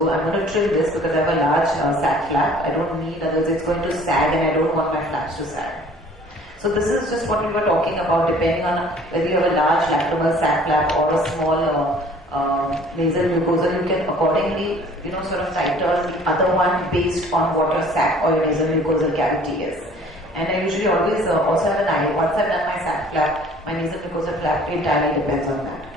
So I'm going to trim this because I have a large sac flap. I don't need, otherwise it's going to sag and I don't want my flaps to sag. So this is just what we were talking about, depending on whether you have a large lacrimal sac flap or a small nasal mucosa, you can accordingly, sort of tighter the other one based on what your sac or your nasal mucosal cavity is. And I usually always also have an eye. Once I've done my sac flap, my nasal mucosal flap, it entirely depends on that.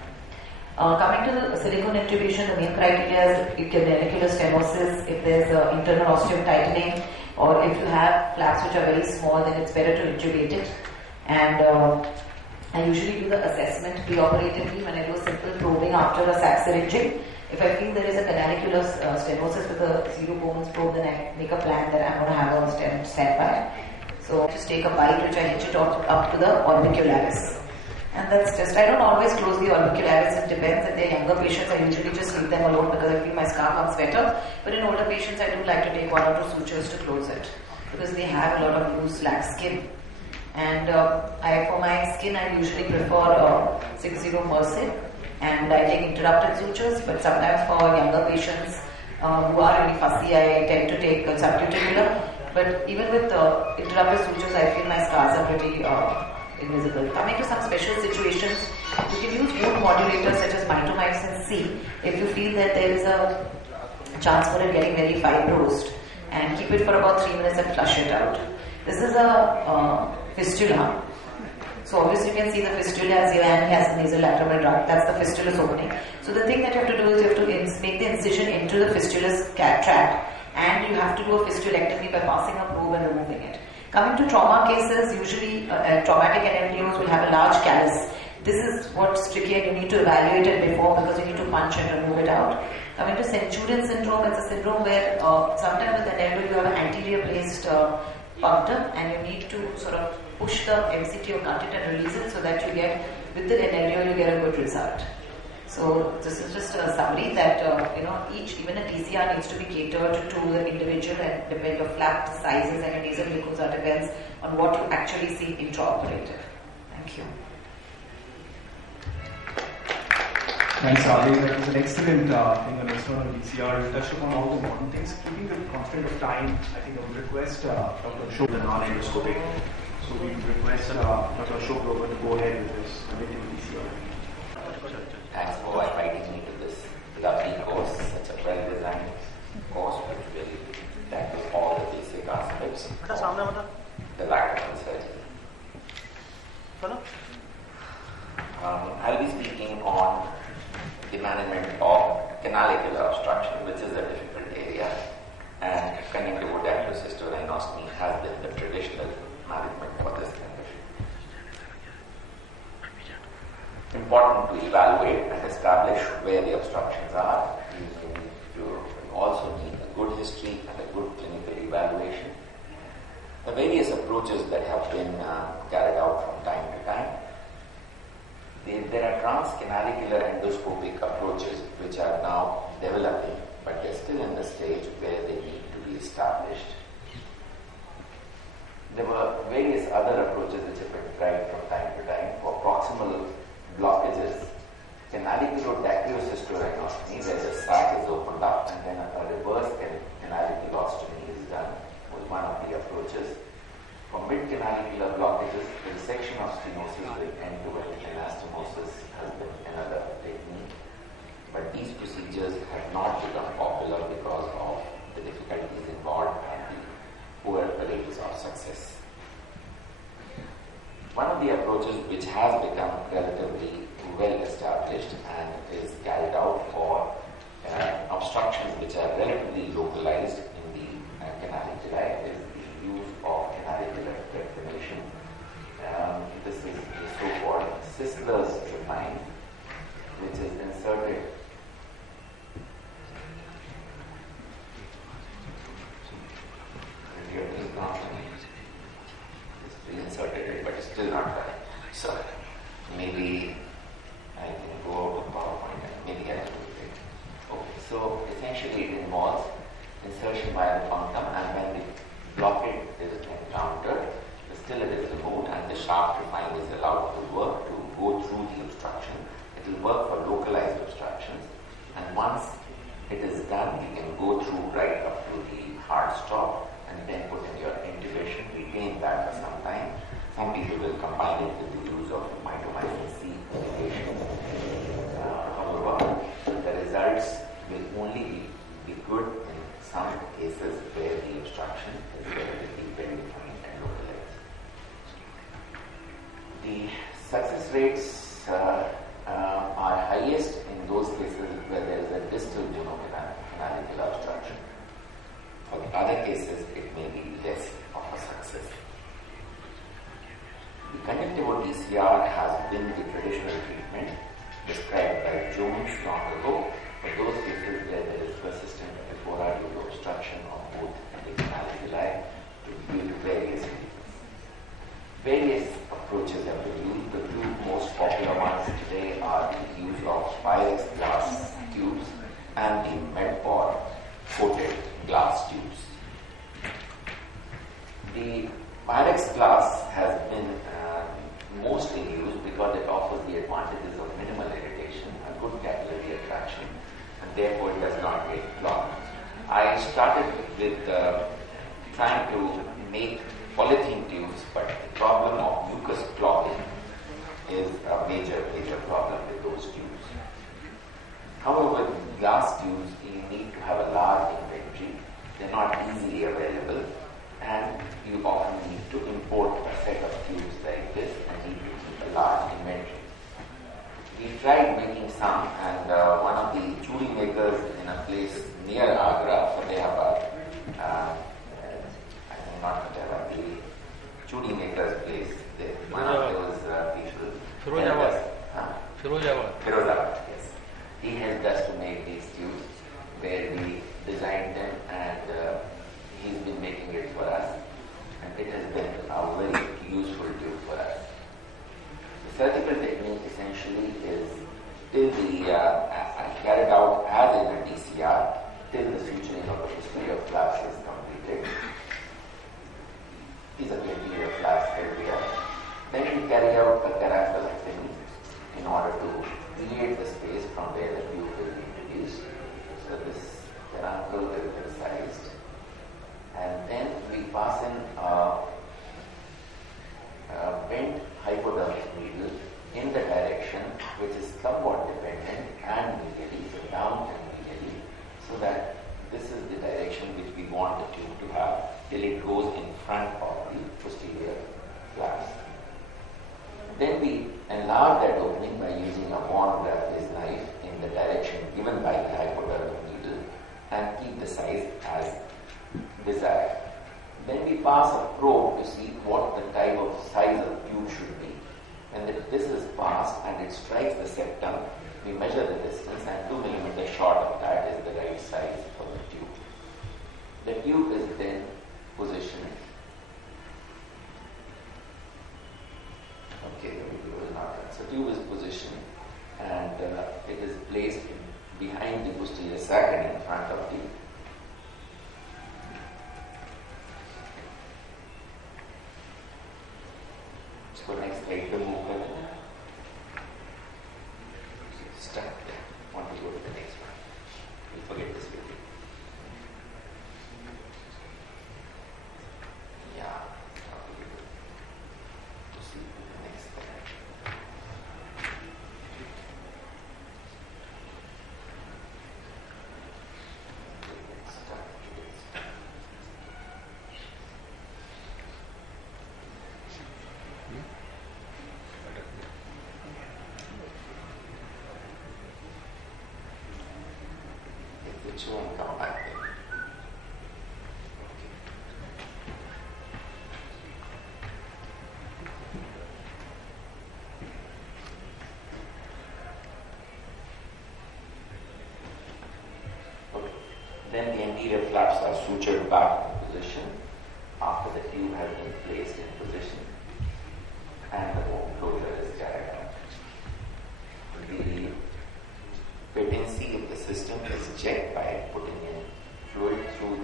Coming to the silicone intubation, the main criteria is genicular stenosis, if there's internal ostium tightening, or if you have flaps which are very small, then it's better to intubate it. And I usually do the assessment preoperatively when I do a simple probing after a sac syringing. If I feel there is a canalicular stenosis with a 0 Bowman's probe, then I make a plan that I'm going to have a stent standby. So I just take a bite which I hitch it up to the orbicularis. And that's just, I don't always close the orbicularis, it depends. If they're younger patients, I usually just leave them alone because I feel my scar comes better. But in older patients, I do like to take 1 or 2 sutures to close it because they have a lot of loose, lax skin. And for my skin, I usually prefer 60 Merced, and I take interrupted sutures, but sometimes for younger patients who are really fussy, I tend to take subcutaneous. But even with interrupted sutures, I feel my scars are pretty invisible. Coming to some special situations, you can use wound modulators such as mitomycin C if you feel that there is a chance for it getting very fibrosed, and keep it for about 3 minutes and flush it out. This is a fistula. So obviously you can see the fistula as your hand has the nasal lacrimal duct. That's the fistulous opening. So the thing that you have to do is you have to make the incision into the fistulous tract, and you have to do a fistulectomy by passing a probe and removing it. Coming to trauma cases, usually traumatic NMDOs will have a large callus. This is what's tricky, and you need to evaluate it before because you need to punch and remove it out. Coming to Centurion syndrome, it's a syndrome where sometimes with an elbow you have an anterior placed punctum, and you need to sort of push the MCT or cut it and release it so that you get, with the NLDO, you get a good result. So this is just a summary that even a TCR needs to be catered to the individual, and depend on flap sizes and your nasal mucosa depends on what you actually see intraoperative. Thank you. Thanks, Ali. That was an excellent thing on next one on PCR. You touched upon all the modern things. Keeping the constraint of time, I think I would request Dr. Ashok, the non-endoscopic. So we request Dr. Ashok to go ahead with this PCR. Thanks for inviting me to this lovely course, such a well-designed course which will tackle all the basic aspects of the lacrimal surgery. I'll be speaking on the management of canalicular obstruction, which is a difficult area, and connective rhinostomy has been the traditional management for this condition. Important to evaluate and establish where the obstructions are. You also need a good history and a good clinical evaluation. The various approaches that have been carried out from time to time. There are transcanalicular endoscopic approaches which are now developing, but they're still in the stage where they need to be established. There were various other approaches which have been tried from time to time for proximal blockages. Canaliculo-dacryocystostomy, where the sac is opened up and then a reverse canaliculostomy is done, was one of the approaches. For mid-canalicular blockages, the resection of stenosis with end-to-end anastomosis has been another technique. But these procedures have not become popular because of the difficulties involved and the poor rates of success. One of the approaches which has become relatively well established and is carried out for obstructions which are relatively localized in the canaliculi is the use of canalicular declination. This is the so-called Sisler's design, which is inserted but it's still not done. So maybe I can go out of PowerPoint and maybe I can do it. Okay, so essentially it involves insertion via the punctum, and when the blockage is encountered, the stylet is removed and the shaft refine is allowed to work to go through the obstruction. It will work for localized obstructions, and once it is done, you can stop and then put in your intubation, retain that for some time. Some people will combine it with the use of mitomycin C medication. However, the results will only be good in some cases where the obstruction is relatively well defined and localized. The success rates are highest in those cases where there is a distal monocanalicular obstruction. For the other cases, it may be less of a success. The conjunctival DCR has been the traditional treatment described by Jones long ago for those cases where there is persistent ephora due to obstruction of both canaliculai due to various reasons. Various approaches have been used. The two most popular ones today are the use of Pyrex glass tubes and the Medpod coated glass tubes. The Pyrex glass has been mostly used because it offers the advantages of minimal irritation, a good capillary attraction, and therefore it does not get clogged. I started with trying to make polythene tubes, but the problem of mucus clogging is a major problem with those tubes. However, with glass tubes, you need to have a large inventory. They're not easily available, and you often need to import a set of tubes like this and need to keep a large inventory. We tried making some, and one of the chudi makers in a place near Agra, Fatehabad, I think not Fatehabad, the chudi maker's place, one of those people. Firozabad, yes. He helped us to make these tubes where we designed them, and he's been making it for us, and it has been a very useful tube for us. The surgical technique essentially is till the carried out as in a DCR till the suturing of the posterior flaps is completed. These are the anterior flaps here. Then we carry out a caracolectomy in order to create the space from where the tube will be introduced. So this caruncle is incised, and then we pass in a bent hypodermic needle in the direction which is somewhat dependent and medially, so down and medially, so that this is the direction which we want the tube to have till it goes in front of the posterior flaps. Then we enlarge that opening by using a Von Graffi's knife in the direction given by the hypodermic needle and keep the size as desired. Then we pass a probe to see what the type of size of tube should be. When this is passed and it strikes the septum, we measure the distance, and 2 mm short of that is the right size for the tube. The tube is then positioned. Okay, the video is not done. So tube is positioned, and it is placed behind the posterior sac and in front of the So next slide पे move कर देना. Start there. Want to go to the next one. We'll forget this video. Yeah. Proceed to the next slide. Let's start. Which one come back then? Okay. Then the anterior flaps are sutured back in position after the tube has been placed in position and the bone closure is carried out. The patency of the system is checked by putting in fluid through the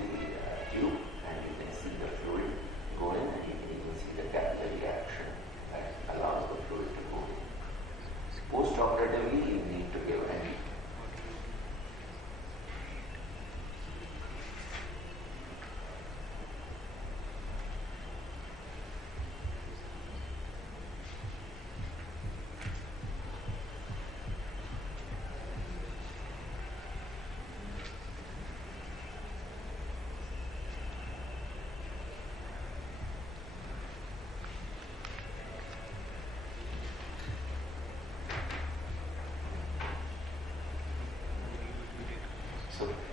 tube, and you can see the fluid go in, and you can even see the capillary action that allows the fluid to go in. Post-operatively, you need to give an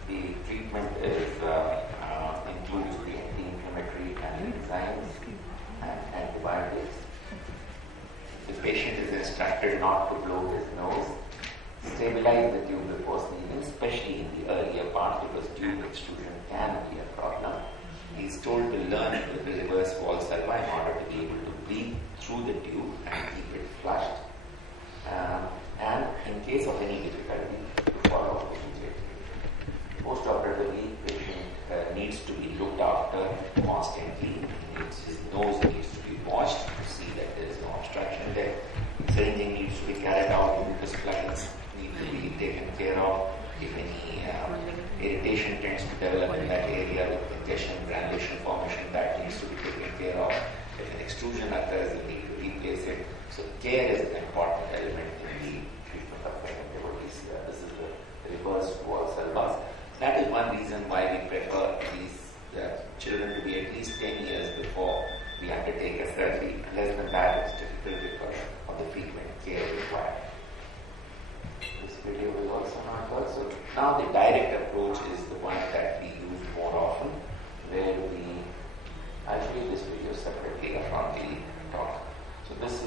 The treatment includes the anti-inflammatory enzymes and antibiotics. The patient is instructed not to blow his nose, stabilize the tube before sneezing, especially in the earlier part because tube extrusion can be a problem. He is told to learn with the reverse wall salva in order to be able to breathe through the tube and keep it flushed. And in case of any difficulty, to follow procedure. Post-operatively, patient needs to be looked after constantly. His nose needs to be washed to see that there is no obstruction there. Syringing needs to be carried out. Mucus plugs need to be taken care of. If any irritation tends to develop in that area with congestion, granulation formation, that needs to be taken care of. If an extrusion occurs, you need to replace it. So care is an important element in the treatment of devotees. This is the reverse wall salvas. That is one reason why we prefer these children to be at least 10 years before we undertake a surgery. Less than that, it's difficult because of the treatment care required. This video will also not work. So now the direct approach is the one that we use more often, where we actually this video separately from the talk. So this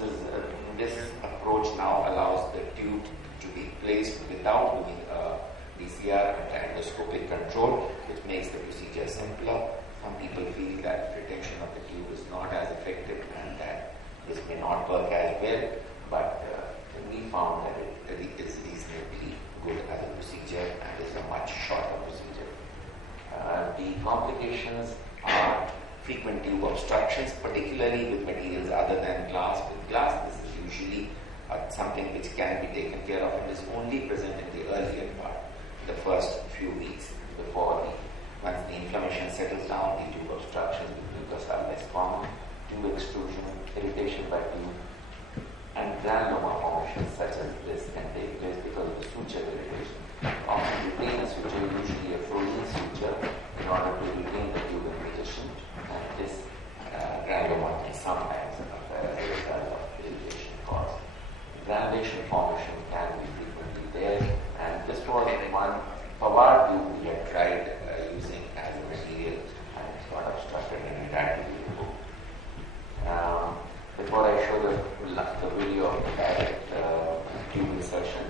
approach now allows the tube to be placed without doing a PCR and endoscopic control, which makes the procedure simpler. Some people feel that retention of the tube is not as effective and that this may not work as well, but we found that it is reasonably good as a procedure and is a much shorter procedure. The complications are frequent tube obstructions, particularly with materials other than glass. With glass, this is usually something which can be taken care of and is only present in the earlier part, the first few weeks before once the inflammation settles down, the tube obstructions with mucus are less common. Tube extrusion, irritation by tube, and granuloma formations such as this can take place because of the suture irritation. Often retain a suture, usually a frozen suture, in order to retain the tube in position, and this granuloma may sometimes occur as a result of irritation caused. Granulation formation can be frequently there, and this was one Pawar tube we had tried using as a material, and it's got obstructed and it had to be removed. Before I show the video of the direct tube insertion,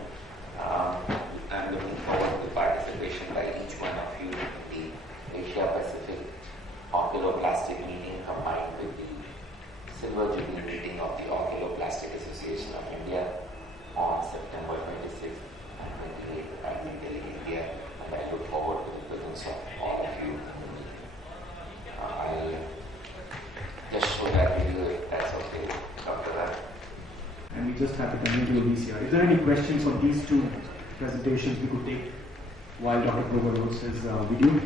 I'm looking forward to the participation by each one of you in the Asia Pacific Oculoplastic meeting combined with the Silver Jubilee meeting of the Oculoplastic Association of India on September 26th and 28th at New Delhi, India, and I look forward to the presence of all of you in the meeting. I'll just show that video if that's okay, Dr. Raj. And we just have to continue to VCR. Is there any questions on these two presentations we could take while Dr. Grover hosts his video?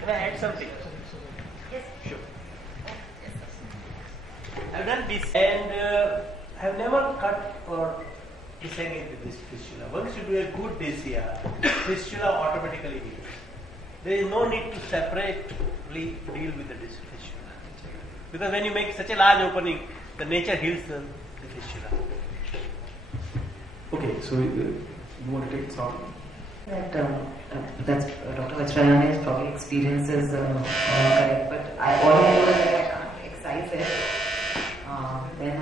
Can I add something? Yes. Sure. I've done this and have never cut or disengaged with this fistula. Once you do a good DCR, fistula automatically heals. There is no need to separately deal with the fistula. Because when you make such a large opening, the nature heals the fistula. Okay, so you want to take some? That's Dr. Vajrayani's probably experiences correct, but all I know is that I can't excise it. Then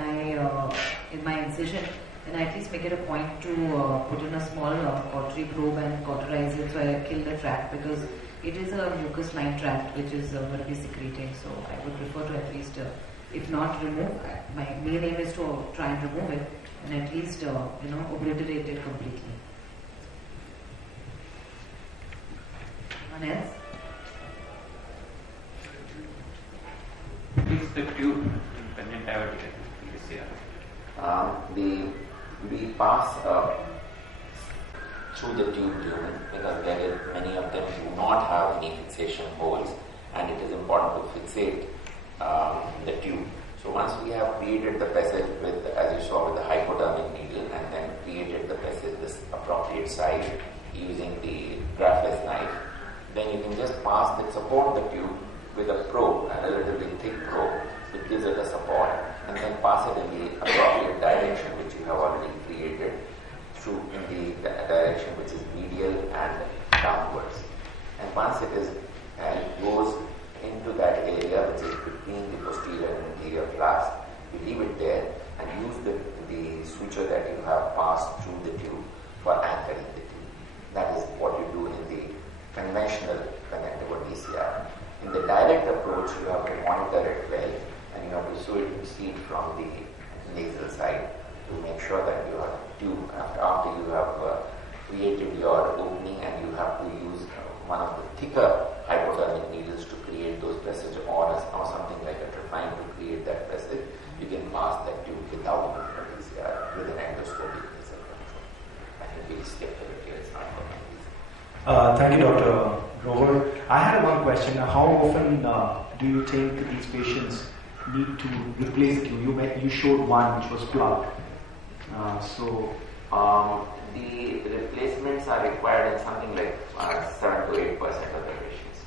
in my incision, then I at least make it a point to put in a small cautery probe and cauterize it so I kill the tract, because it is a mucus lined tract which is going to be secreting. So I would prefer to at least, if not remove, my main aim is to try and remove it and at least obliterate it completely. Anyone else? Is the tube independent divertical here? We pass through the tube lumen because many of them do not have any fixation holes, and it is important to fixate the tube. So once we have created the passage with, as you saw, with the hypodermic needle, and then created the passage this appropriate size, using the graftless knife, then you can just support the tube with a probe, a relatively thick probe, which gives it a support, and then pass it in the appropriate direction which you have already created through in the direction which is medial and downwards. And once it goes into that area which is between the posterior and anterior flaps, you leave it there and use the suture that you have passed through the tube for anchoring the tube. That is what you do in the conventional connective or DCR. In the direct approach, you have to monitor it well, and you have to see it from the nasal side to make sure that you have tube after you have created your opening, and you have to use one of the thicker hypodermic needles to create those passage, or something like a trephine to create that passage. You can pass that tube without DCR with an endoscopic nasal control. I think we'll skip the here. It's not for Thank you, Dr. Grover. I had one question. How often do you think these patients need to replace the tube? You showed one which was plugged. The replacements are required in something like 7 to 8% of the patients.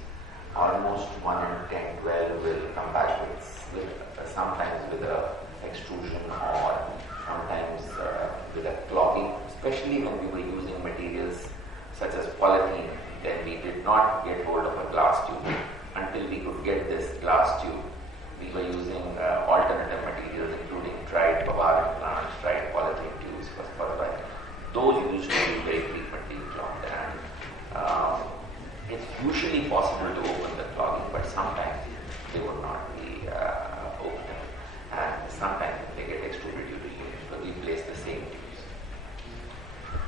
Almost 1 in 10, 12 will come back with sometimes with a extrusion, or sometimes with a clogging, especially when we were using materials such as polythene. Then we did not get hold of a glass tube. Until we could get this glass tube, we were using alternative materials, including dried babar implants, dried polythene tubes for a while. Those usually very frequently clogged, and it's usually possible to open the clogging, but sometimes they would not be open, and sometimes they get extruded due to replace the same tubes.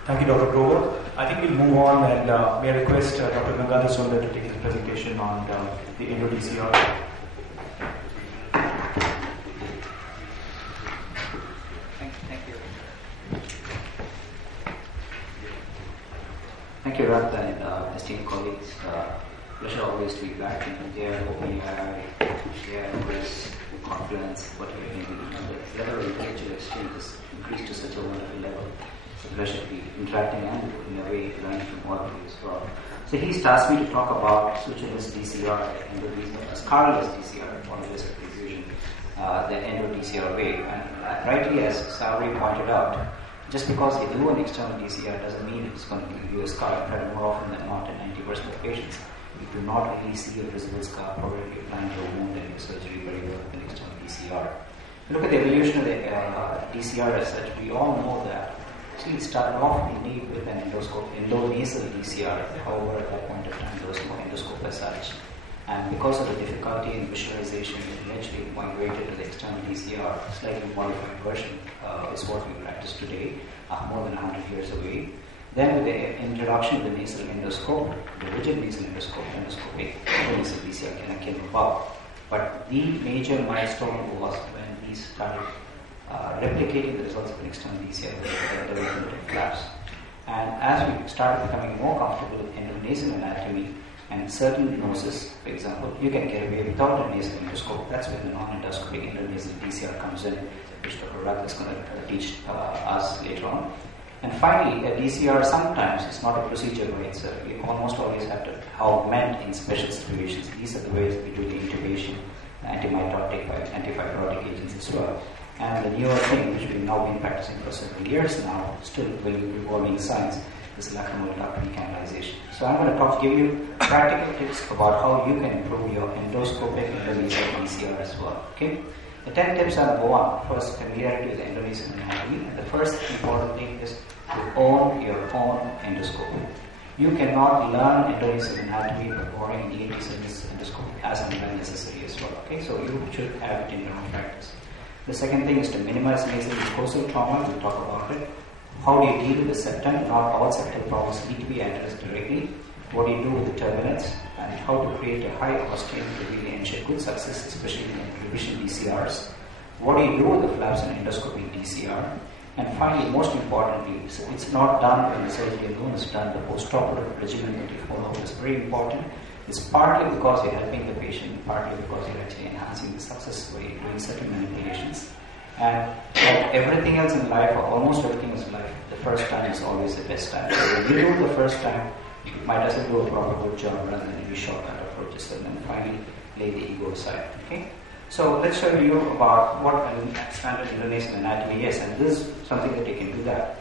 Thank you, Dr. Grover. I think we'll move on, and may I request Dr. Gangadhar Sundar to take his presentation on the endo-DCR. Thank you, Rath, and esteemed colleagues. Pleasure always to be back in India, OpenAI, share this confidence, whatever it may be. And the level of intellectual exchange has increased to such a wonderful level. It's a pleasure to be interacting and in a way learning from all of you as well. So he's tasked me to talk about sutureless DCR, scarless DCR, polygless diffusion, the endo-DCR way. And rightly, as Savri pointed out, just because you do an external DCR doesn't mean it's going to give you a scar. In fact, more often than not, in 90% of patients, you do not really see a visible scar, provided you plan to wound and your surgery very well with an external DCR. If you look at the evolution of the DCR as such, we all know that it started off indeed with an endonasal DCR. However, at that point of time, there was no endoscope as such. And because of the difficulty in visualization, it eventually migrated to the external DCR. Slightly modified version is what we practice today, more than 100 years away. Then with the introduction of the nasal endoscope, the rigid nasal endoscopic nasal DCR came about. But the major milestone was when we started replicating the results of an external DCR with the development of flaps. And as we started becoming more comfortable with endonasal anatomy and certain noses, for example, you can get away without a nasal endoscope. That's when the non-endoscopic endonasal DCR comes in, which Dr. Rath is going to teach us later on. And finally, a DCR sometimes is not a procedure by itself. You almost always have to augment in special situations. These are the ways we do the intubation, antimitotic, antifibrotic agents as well. And the newer thing, which we've now been practicing for several years now, still evolving science, is lacrimal duct recanalization. So I'm going to give you practical tips about how you can improve your endoscopic endonasal DCR as well. Okay? The 10 tips are: number 1, first, familiarity with endonasal anatomy. And the first important thing is to own your own endoscopy. You cannot learn endonasal anatomy by borrowing the endoscopy as and when necessary as well. Okay? So you should have it in your own practice. The second thing is to minimize nasal mucosal trauma. We'll talk about it. How do you deal with the septum? Not all septal problems need to be addressed directly. What do you do with the turbinates? And how to create a high ostium to really ensure good success, especially in revision DCRs. What do you do with the flaps and endoscopic DCR? And finally, most importantly, it's not done when the surgery alone is done. The postoperative regimen that you follow is very important. It's partly because you're helping the patient, partly because you're actually enhancing the success by doing certain manipulations. And like everything else in life, or almost everything else in life, the first time is always the best time. So when you do the first time, you might as well do a proper good job rather than any shortcut approaches, and then finally lay the ego aside. Okay? So let's show you about what a standard intranasal anatomy is, and this is something that you can do that.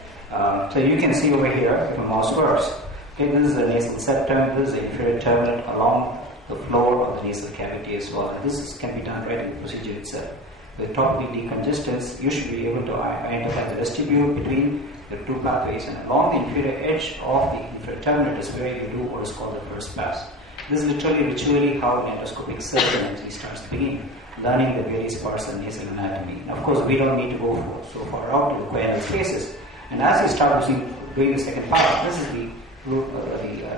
So you can see over here, if a mouse works, okay, this is the nasal septum, this is the inferior turbinate along the floor of the nasal cavity as well. And this can be done right in the procedure itself. With topical decongestants, you should be able to identify the vestibule between the two pathways, and along the inferior edge of the inferior turbinate is where you do what is called the first pass. This is literally ritually how an endoscopic surgeon actually starts beginning, learning the various parts of nasal anatomy. And of course, we don't need to go so far out to the choanal spaces. And as you start doing the second part, this is the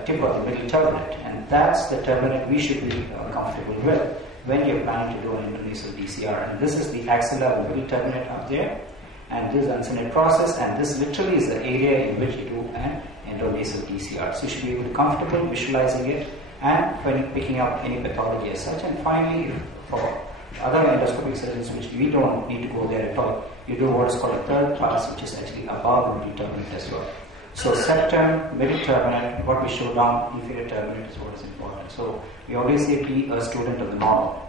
tip of the middle turbinate, and that's the turbinate we should be comfortable with when you're planning to do an intranasal DCR. And this is the axilla, the middle turbinate up there, and this is the uncinate process, and this literally is the area in which you do an endonasal DCR. So you should be able to comfortable visualizing it and when picking up any pathology as such. And finally, for other endoscopic surgeons, which we don't need to go there at all, you do what is called a third class, which is actually above the middle turbinate as well. So septum, middle turbinate, what we show down, inferior turbinate is what is important. So we always say be a student of the normal.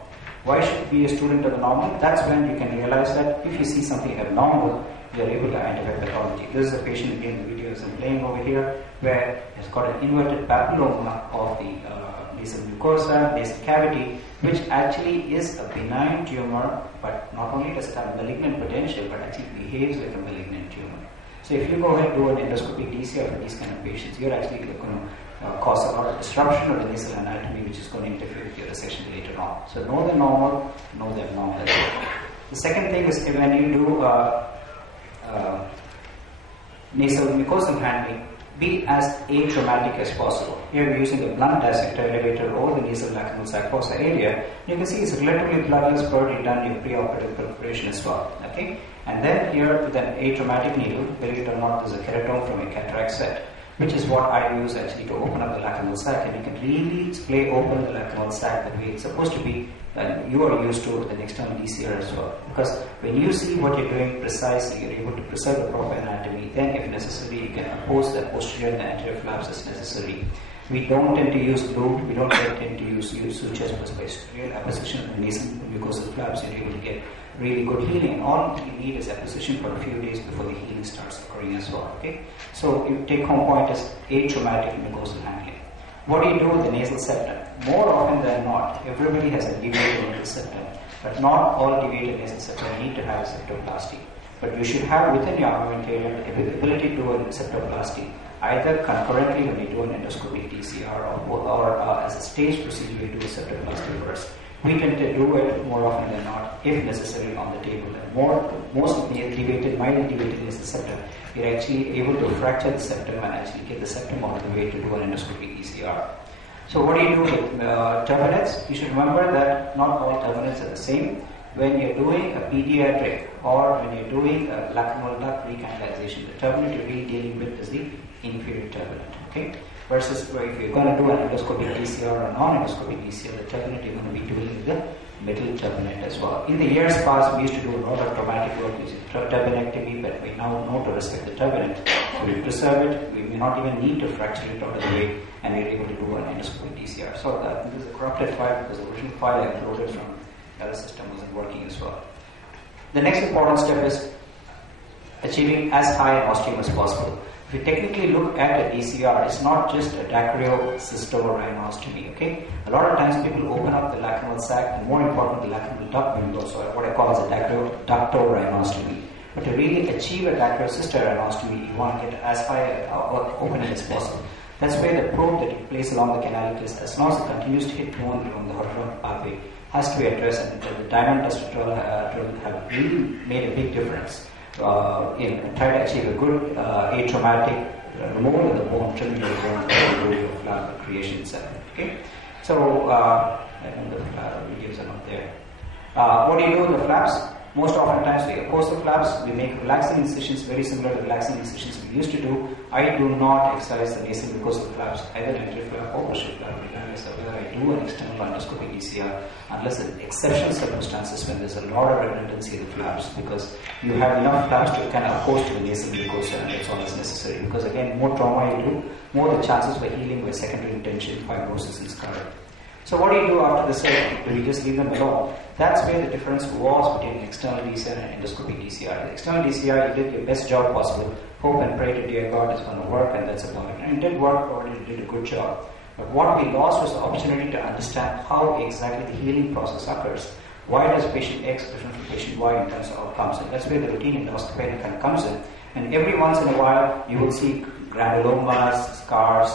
Why should you be a student of the normal? That's when you can realize that if you see something abnormal, you are able to identify pathology. This is a patient, again, the videos I'm playing over here, where it's got an inverted papilloma of the nasal mucosa, nasal cavity, which actually is a benign tumor, but not only does it have malignant potential, but actually behaves like a malignant tumor. So if you go ahead and do an endoscopic DCR for these kind of patients, you're actually going to cause a lot of disruption of the nasal anatomy, which is going to interfere with your resection later on. So know the normal, know the abnormal. The second thing is when you do nasal mucosal handling, be as atraumatic as possible. Here we're using a blunt dissector elevator over the nasal lacrimal sac fossa area. You can see it's relatively bloodless, already done in preoperative preparation as well. Okay, and then here with an atraumatic needle, believe it or not, there's a keratome from a cataract set, which is what I use actually to open up the lacrimal sac, and you can really splay open the lacrimal sac the way it's supposed to be, and you are used to with an external DCR as well. Because when you see what you're doing precisely, you're able to preserve the proper anatomy, then if necessary, you can oppose the posterior and anterior flaps as necessary. We don't tend to use glue, we don't tend to use sutures, because by real apposition of the nasal mucosal flaps, you're able to get really good healing. And all you need is apposition for a few days before the healing starts occurring as well. Okay, so your take-home point is atraumatic mucosal handling. What do you do with the nasal septum? More often than not, everybody has a deviated nasal septum, but not all deviated nasal septum need to have a septoplasty. But you should have within your armamentarium the ability to do a septoplasty, either concurrently when you do an endoscopic DCR or as a staged procedure you do a septoplasty first. We tend to do it more often than not, if necessary, on the table. And most of the deviated, mildly deviated nasal septum, you're actually able to fracture the septum and actually get the septum out of the way to do an endoscopic DCR. So what do you do with turbinates? You should remember that not all turbinates are the same. When you're doing a pediatric or when you're doing a lacrimal duct recanalization, the turbinate you're really dealing with is the inferior turbinate. Okay? Versus if you're going to do an endoscopic DCR or non-endoscopic DCR, the turbinate you're going to be doing is the middle turbinate as well. In the years past, we used to do a lot of traumatic work using turbinectomy, but we now know to respect the turbinate. So we preserve it, we may not even need to fracture it out of the way, and we're able to do an endoscopic DCR. So this is a corrupted file because the original file I uploaded from the other system wasn't working as well. The next important step is achieving as high an ostium as possible. If you technically look at a DCR, it's not just a dacryocysto-rhinostomy, okay? A lot of times people open up the lacrimal sac, and more importantly, the lacrimal duct window, so what I call as a ductorhinostomy. But to really achieve a dacryocysto-rhinostomy, you want to get as high an opening as possible. That's where the probe that you place along the canalicus, as long as it continues to hit bone along the horizontal pathway, has to be addressed, and the diamond test have really made a big difference. Try to achieve a good atraumatic removal of the bone, trimming of the bone, and the flap creation itself. Okay, so I know the videos are not there. What do you do with the flaps? Most oftentimes we oppose the flaps, we make relaxing incisions very similar to relaxing incisions we used to do. I do not exercise the nasal mucosal flaps, either entry flap or pressure flap, regardless of whether I do an external endoscopic DCR, unless in exceptional circumstances when there's a lot of redundancy in the flaps, because you have enough flaps to kind of oppose to the nasal mucosa, and that's all that's necessary. Because again, more trauma you do, more the chances for healing by secondary intention, fibrosis and scarring. So what do you do after the surgery? Do you just leave them alone? That's where the difference was between external DCR and endoscopic DCR. The external DCR, you did your best job possible. Hope and pray to dear God it's going to work, and that's about it. And it did work, or you did a good job. But what we lost was the opportunity to understand how exactly the healing process occurs. Why does patient X different from patient Y in terms of outcomes? And that's where the routine endoscopy kind of comes in. And every once in a while, you will see granulomas, scars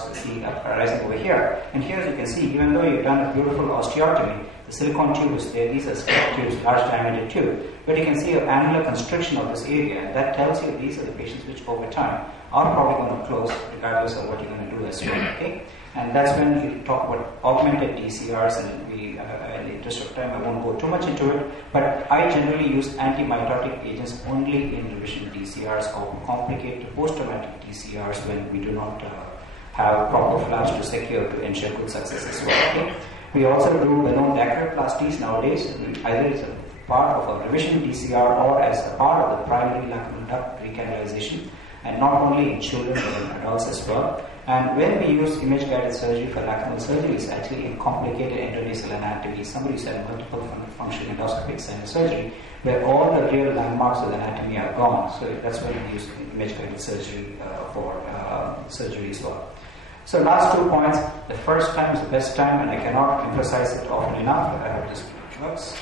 arising over here. And here you can see, even though you've done a beautiful osteotomy, the silicone tube is there. These are square tubes, large diameter tube. But you can see an annular constriction of this area. And that tells you these are the patients which over time are probably going to close regardless of what you're going to do as well. Okay? And that's when we talk about augmented DCRs, and we, in the interest of time, I won't go too much into it, but I generally use anti-mitotic agents only in revision DCRs or complicated post-traumatic DCRs when we do not have proper flaps to secure to ensure good success as well. Okay? We also do well-known dacryplasties nowadays, either as a part of a revision DCR or as a part of the primary lacrimal duct recanalization, and not only in children but in adults as well. And when we use image-guided surgery for lacrimal surgery, it's actually in complicated endonasal anatomy. Somebody said multiple function endoscopic sinus surgery, where all the real landmarks of the anatomy are gone. So that's why we use image-guided surgery for surgery as well. So last 2 points. The first time is the best time, and I cannot emphasize it often enough. I have this works.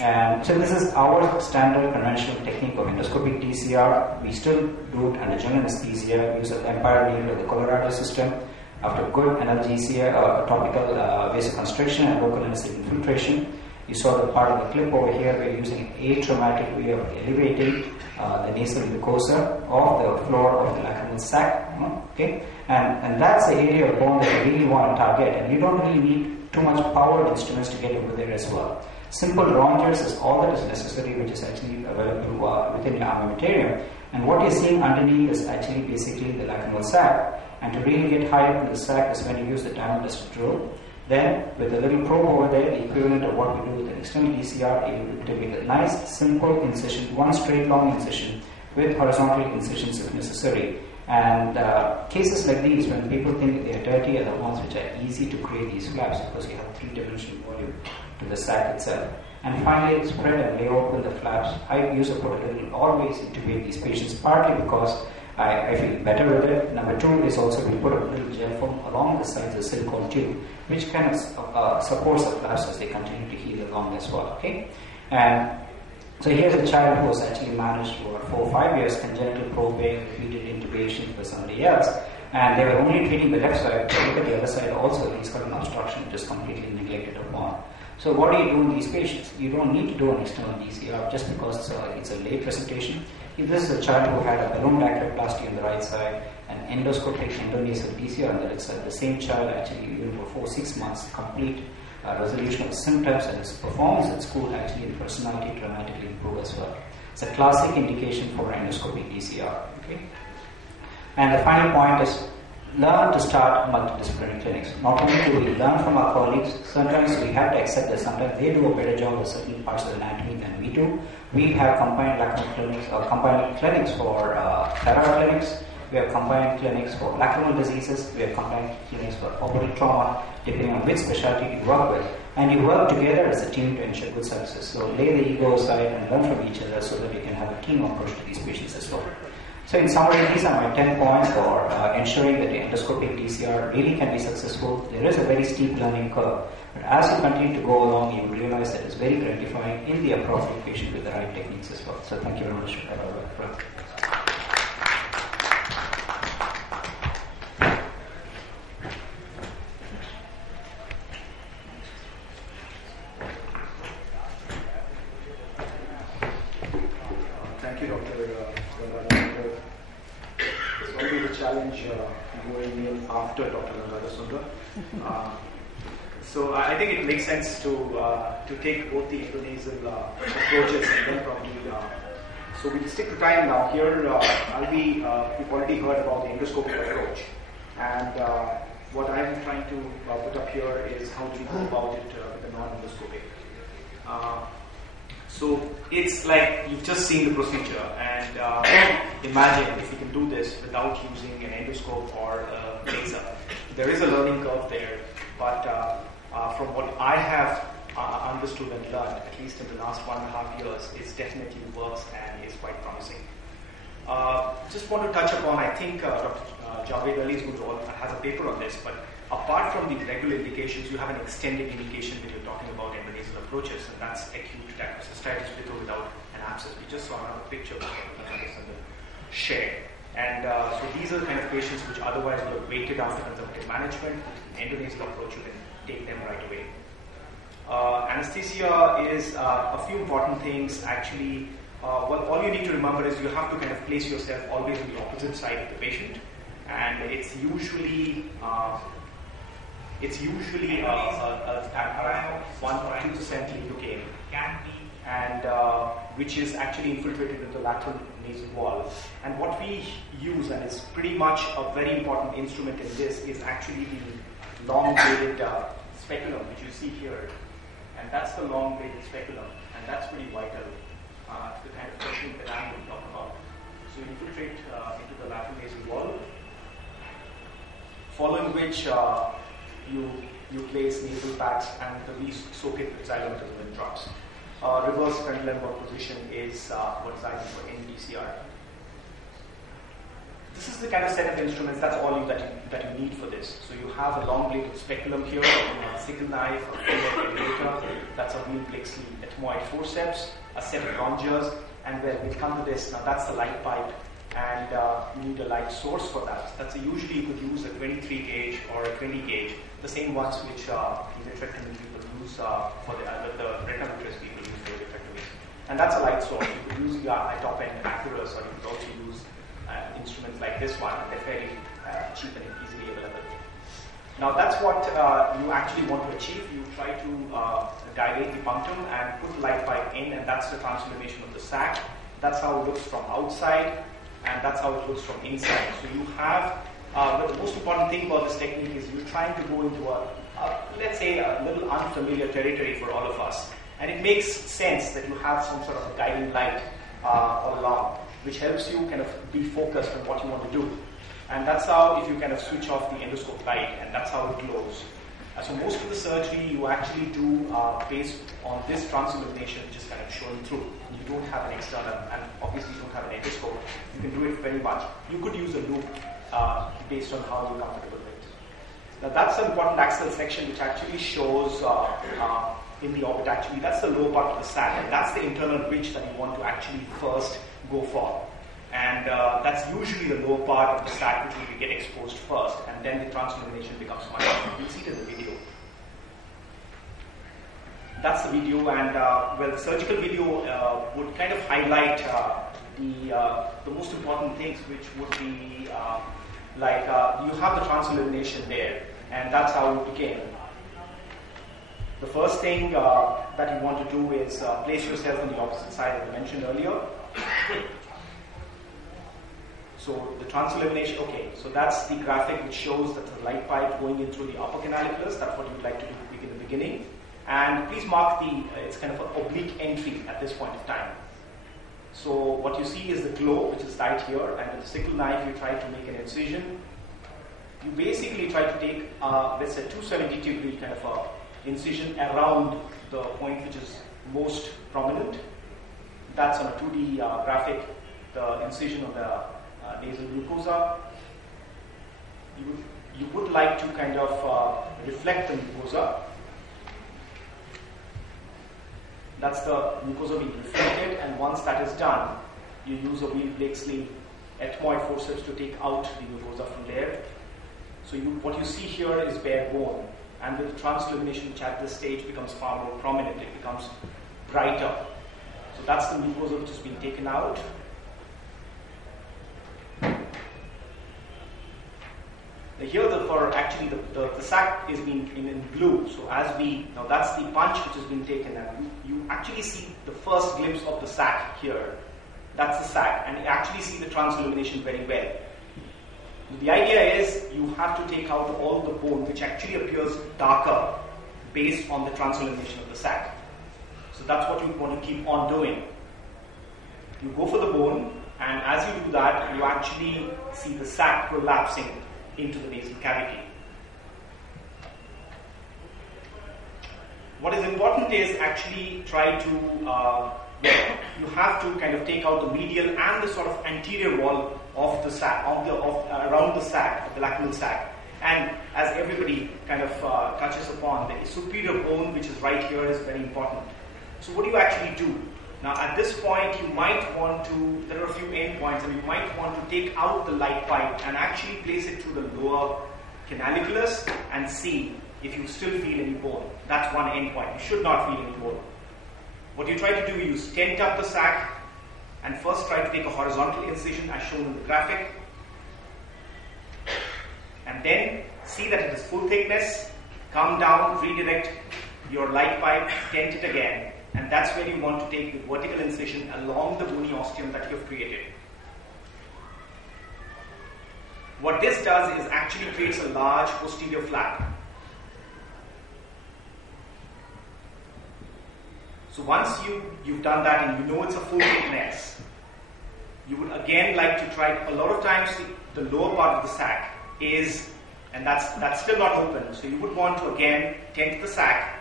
And so this is our standard conventional technique of endoscopic DCR. We still do it under general anesthesia, use a Empire needle of the Colorado system. After good analgesia, topical vasoconstriction and local anesthetic infiltration. You saw the part of the clip over here. We're using an atraumatic way of elevating the nasal mucosa of the floor of the lacrimal sac. Okay, and that's the area of bone that you really want to target. And you don't really need too much powered instruments to get over there as well. Simple rongers is all that is necessary, which is actually available within your armamentarium. And what you're seeing underneath is actually basically the lacrimal sac. And to really get high up in the sac is when you use the diamond test drill. Then, with a little probe over there, the equivalent of what we do with an external DCR, to make a nice, simple incision, one straight long incision with horizontal incisions if necessary. And cases like these, when people think they are dirty, are the ones which are easy to create these flaps because you have three-dimensional volume to the sac itself. And finally, spread and lay open the flaps. I use a protocol always intubate these patients, partly because I feel better with it. Number two is also we put a little gel foam along the sides of the silicone tube, which kind of supports the flaps as they continue to heal along as well. Okay, and so here's a child who was actually managed for 4 or 5 years, congenital probing, repeated intubation for somebody else, and they were only treating the left side. But look at the other side also, he's got an obstruction which is completely neglected upon. So what do you do in these patients? You don't need to do an external DCR just because it's a late presentation. If this is a child who had a balloon dacryplasty on the right side, an endoscopic endonasal DCR on the left side, the same child actually even for 4-6 months complete resolution of symptoms, and his performance at school actually in personality dramatically improved as well. It's a classic indication for endoscopic DCR. Okay? And the final point is learn to start multidisciplinary clinics. Not only do we learn from our colleagues, sometimes we have to accept that sometimes they do a better job with certain parts of the anatomy than we do. We have combined lacrimal clinics or combined clinics for thyroid clinics. We have combined clinics for lacrimal diseases. We have combined clinics for orbital trauma, depending on which specialty you work with. And you work together as a team to ensure good success. So lay the ego aside and learn from each other so that you can have a team approach to these patients as well. So in summary, these are my 10 points for ensuring that the endoscopic DCR really can be successful. There is a very steep learning curve. But as you continue to go along, you will realize that it's very gratifying in the appropriate patient with the right techniques as well. So thank you very much. Thank you, Dr. It's always a challenge going in after Dr. Sundar. So I think it makes sense to take both the intranasal approaches and then probably. So we'll stick to time now. Here, we've already heard about the endoscopic approach, and what I'm trying to put up here is how do we go about it with the non-endoscopic. So it's like you've just seen the procedure, and imagine if you can do this without using an endoscope or a laser. There is a learning curve there, but from what I have understood and learned, at least in the last 1.5 years, it definitely works and is quite promising. Just want to touch upon, I think Dr. Javed Ali has a paper on this, but apart from the regular indications, you have an extended indication when you're talking about intranasal approaches, and that's acute cystitis with or without an abscess. We just saw another picture of share. And so these are the kind of patients which otherwise would have waited after conservative management. With an intranasal approach, you can take them right away. Anesthesia is a few important things actually. Well, all you need to remember is you have to kind of place yourself always on the opposite side of the patient, and it's usually around 1 or 2% lidocaine, and which is actually infiltrated into the lateral nasal wall. And what we use, and it's pretty much a very important instrument in this, is actually the long-bladed speculum, which you see here. And that's the long-bladed speculum, and that's pretty vital to the kind of technique that I'm going to talk about. So you infiltrate into the lateral nasal wall, following which you place nasal packs and we soak it with xylitol and drops. Reverse pendulum position is what is ideal for any DCR. This is the kind of set of instruments, that's all that you need for this. So you have a long bladed speculum here, you have a sickle knife, a finger, that's a wheel Blakeslee ethmoid forceps, a set of rongeurs, and when we come to this, now that's the light pipe, and you need a light source for that. That's usually you could use a 23 gauge or a 20 gauge, the same ones which the vitrectomy people use for the retinal people use for vitrectomy. And that's a light source. You could use the top end Accurus, or you could also use instruments like this one. They're fairly cheap and easily available. Now that's what you actually want to achieve. You try to dilate the punctum and put the light pipe in, and that's the transformation of the sac. That's how it looks from outside, and that's how it looks from inside. So you have, but the most important thing about this technique is you're trying to go into let's say a little unfamiliar territory for all of us. And it makes sense that you have some sort of a guiding light all along, which helps you kind of be focused on what you want to do. And that's how, if you kind of switch off the endoscope light, and that's how it glows. So most of the surgery you actually do based on this transillumination, which is kind of shown through. You don't have an external, and obviously you don't have an endoscope. You can do it very much. You could use a loop based on how you're comfortable with it. Now that's an important axial section which actually shows in the orbit actually. That's the lower part of the sac, and that's the internal ridge that you want to actually first go for. And that's usually the lower part of the sac which will get exposed first, and then the transillumination becomes much more. You'll see it in the video. That's the video, and well, the surgical video would kind of highlight the most important things, which would be like you have the transillumination there, and that's how it became. The first thing that you want to do is place yourself on the opposite side, as I mentioned earlier. So the transillumination, okay, so that's the graphic which shows that the light pipe going in through the upper canalicus. That's what you'd like to do in the beginning. And please mark it's kind of an oblique entry at this point of time. So what you see is the glow, which is right here, and with the sickle knife you try to make an incision. You basically try to take, let's say, 270 degree kind of a incision around the point which is most prominent. That's on a 2D graphic, the incision of the nasal mucosa. You would like to kind of reflect the mucosa. That's the mucosa being reflected, and once that is done, you use a wheel Blakeslee ethmoid forceps to take out the mucosa from there. So what you see here is bare bone, and with the transillumination, which at this stage becomes far more prominent, it becomes brighter. So that's the mucosa which has been taken out. Here, the sac is being in blue. So now that's the punch which has been taken, and you actually see the first glimpse of the sac here. That's the sac, and you actually see the transillumination very well. The idea is you have to take out all the bone, which actually appears darker based on the transillumination of the sac. So that's what you want to keep on doing. You go for the bone, and as you do that, you actually see the sac prolapsing into the nasal cavity. What is important is actually try to, you have to kind of take out the medial and the sort of anterior wall of the sac, around the sac, the lacrimal sac. And as everybody kind of touches upon, the superior bone, which is right here, is very important. So what do you actually do? Now at this point, you might want to, there are a few endpoints, and you might want to take out the light pipe and actually place it through the lower canaliculus and see if you still feel any bone. That's one endpoint. You should not feel any bone. What you try to do is stent up the sac and first try to take a horizontal incision as shown in the graphic, and then see that it is full thickness, come down, redirect your light pipe, stent it again, and that's where you want to take the vertical incision along the bony ostium that you have created. What this does is actually creates a large posterior flap. So once you've done that and you know it's a full thickness, you would again like to try, a lot of times the lower part of the sac is, and that's still not open, so you would want to again tent the sac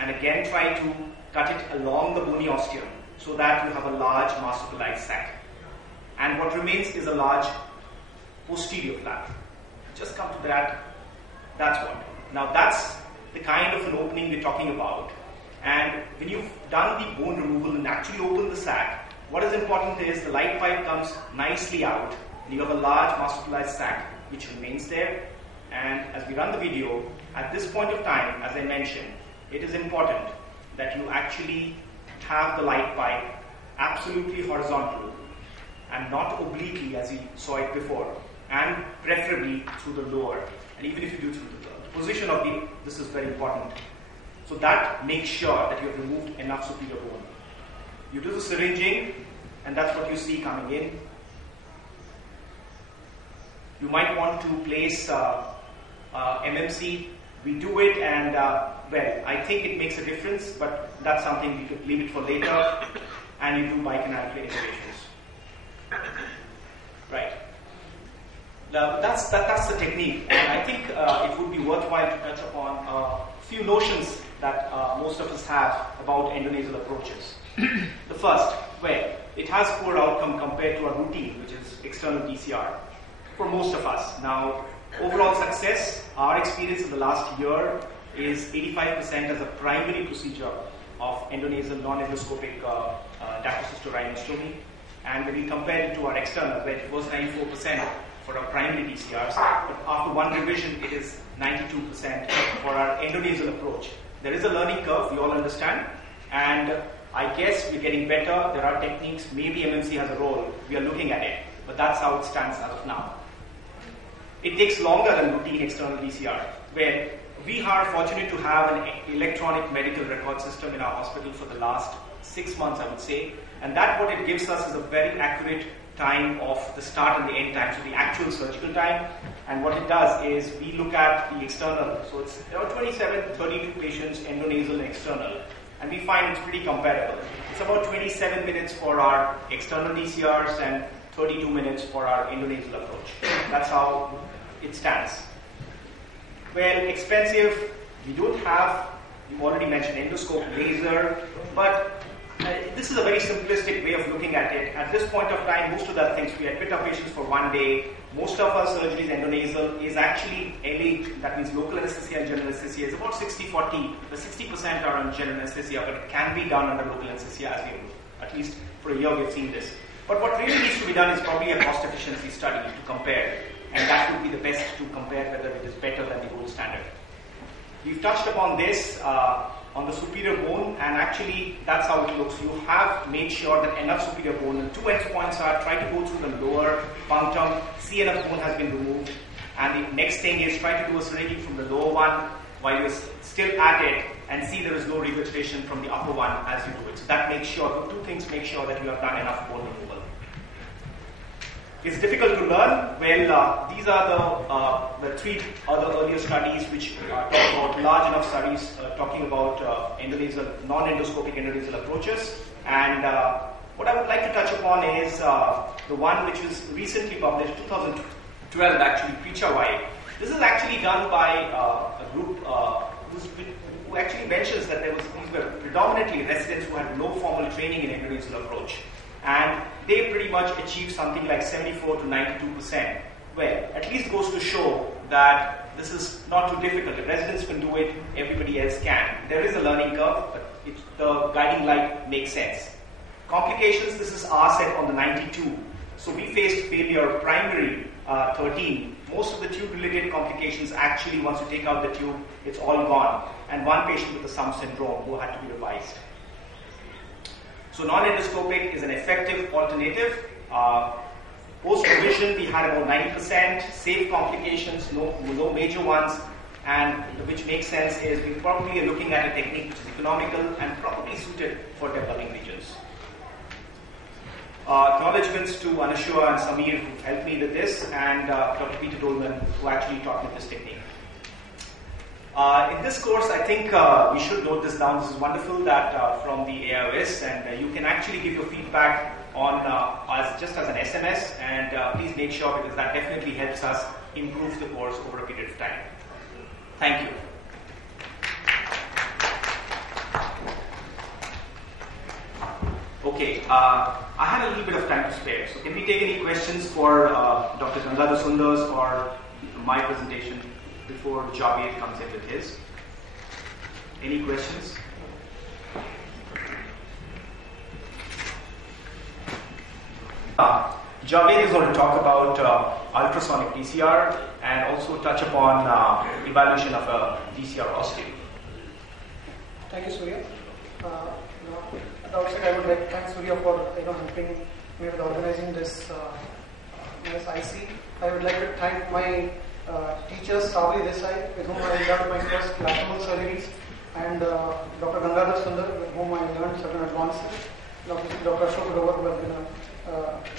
and again try to cut it along the bony ostium so that you have a large marsupialized sac. And what remains is a large posterior flap. Just come to that. That's what. Now that's the kind of an opening we're talking about. And when you've done the bone removal and actually opened the sac, what is important is the light pipe comes nicely out and you have a large marsupialized sac which remains there. And as we run the video, at this point of time, as I mentioned, it is important that you actually have the light pipe absolutely horizontal and not obliquely as you saw it before, and preferably through the lower. And even if you do through the position of this is very important. So that makes sure that you have removed enough superior bone. You do the syringing, and that's what you see coming in. You might want to place MMC. We do it, and well, I think it makes a difference, but that's something we could leave it for later. And you do bicanalicular innovations. Right. Now that's the technique, and I think it would be worthwhile to touch upon a few notions that most of us have about endonasal approaches. The first, well, it has poor outcome compared to a routine, which is external DCR, for most of us. Now, overall success, our experience in the last year is 85% as a primary procedure of endonasal non-endoscopic dacrocystorhinostomy. And when we compare it to our external, where it was 94% for our primary DCRs, but after one revision, it is 92% for our endonasal approach. There is a learning curve, we all understand, and I guess we're getting better. There are techniques, maybe MMC has a role, we are looking at it, but that's how it stands as of now. It takes longer than routine external DCR, where we are fortunate to have an electronic medical record system in our hospital for the last 6 months, I would say, and that what it gives us is a very accurate time of the start and the end time, so the actual surgical time. And what it does is we look at the external, so there are 27, 32 patients, endonasal and external, and we find it's pretty comparable. It's about 27 minutes for our external DCRs and 32 minutes for our endonasal approach. That's how it stands. Well, expensive, we don't have, you already mentioned endoscope, laser, but this is a very simplistic way of looking at it. At this point of time, most of the things, we admit our patients for 1 day. Most of our surgeries, endonasal, is actually LA, that means local anesthesia and general anesthesia. It's about 60-40. The 60% are on general anesthesia, but it can be done under local anesthesia, as we know. At least for a year we've seen this. But what really needs to be done is probably a cost efficiency study to compare. And that would be the best to compare whether it is better than the gold standard. We've touched upon this on the superior bone, and actually that's how it looks. You have made sure that enough superior bone, and two endpoints are try to go through the lower punctum, see enough bone has been removed, And the next thing is try to do a syringe from the lower one while you're still at it, and see there is no regurgitation from the upper one as you do it. So that makes sure, two things make sure that you have done enough bone removal. It's difficult to learn. Well, these are the three other earlier studies which talk about large enough studies talking about non-endoscopic endonasal approaches. And what I would like to touch upon is the one which was recently published, 2012 actually, Preacher-wide. This is actually done by a group who actually mentions that these were predominantly residents who had no formal training in endonasal approach. And they pretty much achieved something like 74 to 92%. Well, at least goes to show that this is not too difficult. If residents can do it, everybody else can. There is a learning curve, but the guiding light makes sense. Complications, this is our set on the 92. So we faced failure primary 13. Most of the tube-related complications actually, once you take out the tube, it's all gone. And one patient with the SUM syndrome who had to be revised. So non-endoscopic is an effective alternative. Post-revision, we had about 90%, safe complications, no major ones, and which makes sense is we probably are looking at a technique which is economical and probably suited for developing regions. Acknowledgements to Anashua and Samir who helped me with this, and Dr. Peter Dolman who actually taught me this technique. In this course, I think we should note this down. This is wonderful that from the AIOS, and you can actually give your feedback on just as an SMS, and please make sure, because that definitely helps us improve the course over a period of time. Thank you. Okay, I had a little bit of time to spare, so can we take any questions for Dr. Gangadhar Sundar's or my presentation before Javed comes in with his? Any questions? Javed is going to talk about ultrasonic DCR and also touch upon evaluation of a DCR osteo. Thank you, Surya. At the outset, I would like to thank Surya for helping me with organizing this IC. I would like to thank my teachers, Savli Desai, with whom I learned my first lateral surgeries, and Dr. Gangadhar Sundar, with whom I learned certain advances. Dr. Ashok Grover, who has been a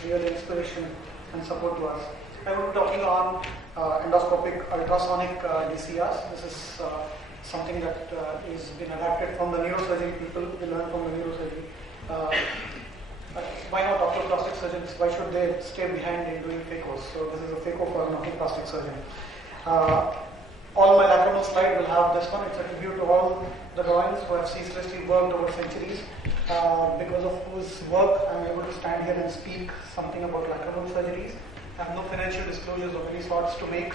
real inspiration and support to us. I will be talking on endoscopic ultrasonic DCRs. This is something that is been adapted from the neurosurgery people. We learn from the neurosurgery. Why not ophthalmoplastic surgeons? Why should they stay behind in doing phacos? So this is a phaco for an ophthalmoplastic surgeon. All my lacrimal slide will have this one. It's a tribute to all the drawings who have ceaselessly worked over centuries. Because of whose work I'm able to stand here and speak something about lacrimal surgeries. I have no financial disclosures of any sorts to make.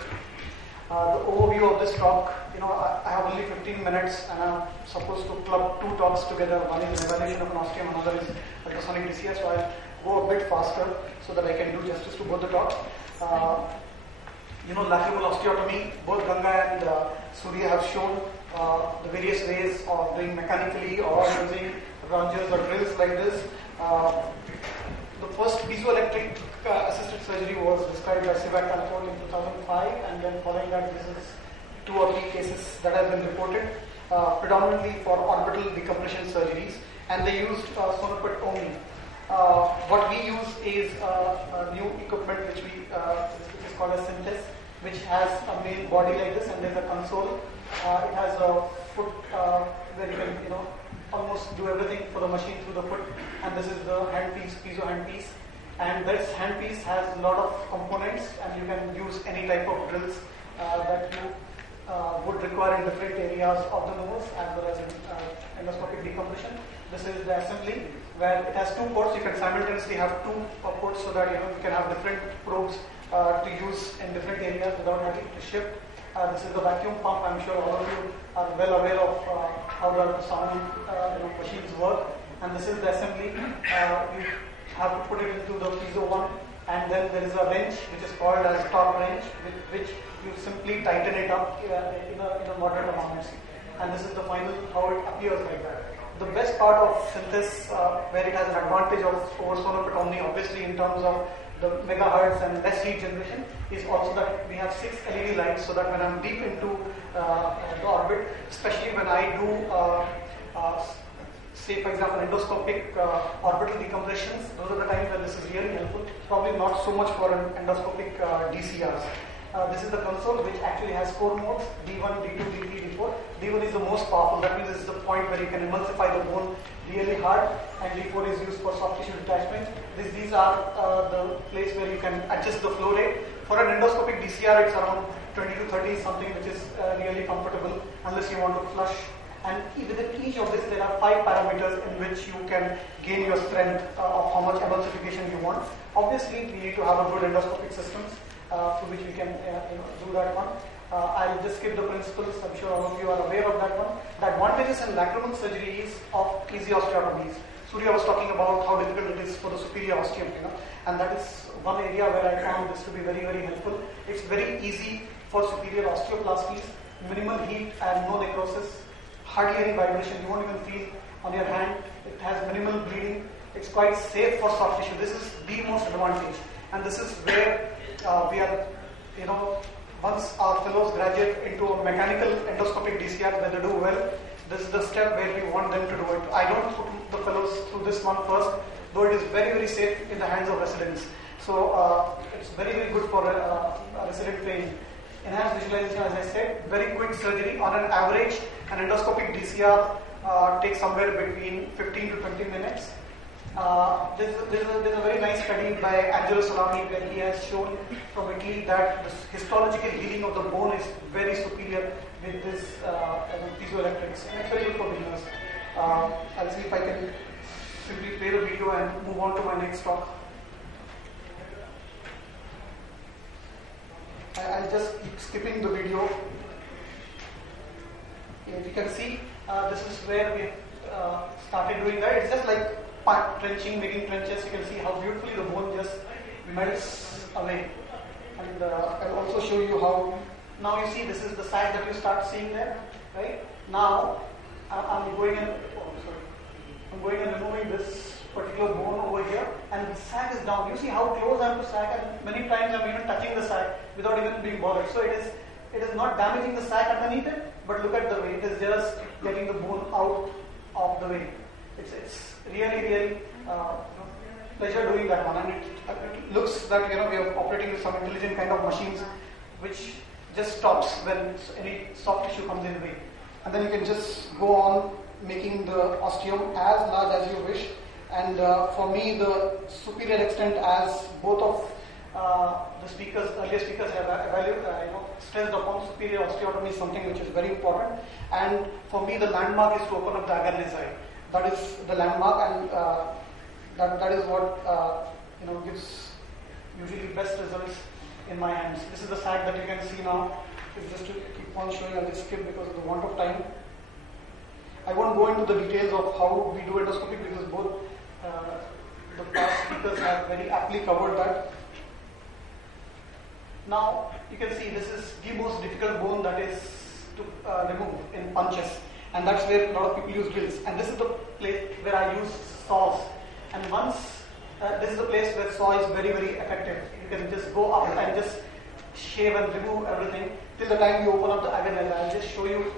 The overview of this talk, I have only 15 minutes and I'm supposed to club two talks together. One is evaluation of an osteum, another is ultrasonic DCR, so I'll go a bit faster so that I can do justice to both the talks. Lacrimal osteotomy, both Ganga and Surya have shown the various ways of doing mechanically or using plungers or drills like this. The first piezoelectric assisted surgery was described by Sivak Alford in 2005, and then following that, this is 2 or 3 cases that have been reported, predominantly for orbital decompression surgeries, and they used sonopet only. What we use is a new equipment which is called a Synthes, which has a main body like this, and there's a console. It has a foot where you can almost do everything for the machine through the foot, and this is the handpiece, piezo handpiece. And this handpiece has a lot of components, and you can use any type of drills that you would require in different areas of the nose, as well as in endoscopic decompression. This is the assembly where it has 2 ports. You can simultaneously have 2 ports so that you can have different probes to use in different areas without having to shift. This is the vacuum pump. I'm sure all of you are well aware of how the ultrasound machines work. And this is the assembly. You have to put it into the piezo one, and then there is a wrench which is called as top wrench, with which you simply tighten it up in a moderate amount. And this is the final how it appears like that. The best part of Synthes, where it has an advantage over sonopet only, obviously in terms of the megahertz and less heat generation is also that we have 6 LED lights, so that when I'm deep into the orbit, especially when I do say for example endoscopic orbital decompressions, those are the times when this is really helpful. Probably not so much for an endoscopic DCRs. This is the console which actually has 4 modes, D1, D2, D3, D4. D1 is the most powerful, that means this is the point where you can emulsify the bone really hard, and D4 is used for soft tissue detachment. These are the place where you can adjust the flow rate. For an endoscopic DCR, it's around 20 to 30 something, which is really comfortable unless you want to flush. And within each of this, there are 5 parameters in which you can gain your strength of how much emulsification you want. Obviously, we need to have a good endoscopic systems through which we can do that one. I'll just skip the principles. I'm sure all of you are aware of that one. The advantages in lacrimal surgery is of easy osteotomies. Surya was talking about how difficult it is for the superior osteum, and that is one area where I found this to be very, very helpful. It's very easy for superior osteoplasties, minimal heat and no necrosis, hardly any vibration. You won't even feel on your hand. It has minimal bleeding. It's quite safe for soft tissue. This is the most advantage, and this is where we are, once our fellows graduate into a mechanical endoscopic DCR where they do well, this is the step where we want them to do it. I don't put the fellows through this one first, though it is very, very safe in the hands of residents. So it's very, very good for resident training. Enhanced visualization, as I said, very quick surgery. On an average, an endoscopic DCR takes somewhere between 15 to 20 minutes. There's a very nice study by Angelo Salami where he has shown from Italy that the histological healing of the bone is very superior with this piezoelectrics, and it's very good for beginners. I'll see if I can simply play the video and move on to my next talk. I'll just keep skipping the video. If you can see, this is where we started doing that. It's just like trenching, making trenches. You can see how beautifully the bone just melts away. And I'll also show you how, now you see this is the side that you start seeing there, right? Now, I'm going and removing this particular bone over here, and the sac is down. You see how close I am to sac, and many times I'm even touching the sac without even being bothered. So it is not damaging the sac underneath it, but look at the way it is just getting the bone out of the way. It's really, really pleasure doing that one, and it looks that we are operating with some intelligent kind of machines, which just stops when any soft tissue comes in the way, and then you can just go on making the osteum as large as you wish. And for me, the superior extent, as both of the earlier speakers have stressed upon, superior osteotomy is something which is very important. And for me, the landmark is to open up the agar eye. That is the landmark, and that is what gives usually best results in my hands. This is the sac that you can see now. It's just to keep on showing, I'll just skip because of the want of time. I won't go into the details of how we do endoscopy because both the past speakers have very aptly covered that. Now you can see this is the most difficult bone that is to remove in punches, and that's where a lot of people use drills. And this is the place where I use saws. And once this is the place where saw is very, very effective. You can just go up and just shave and remove everything till the time you open up the agar. I'll just show you.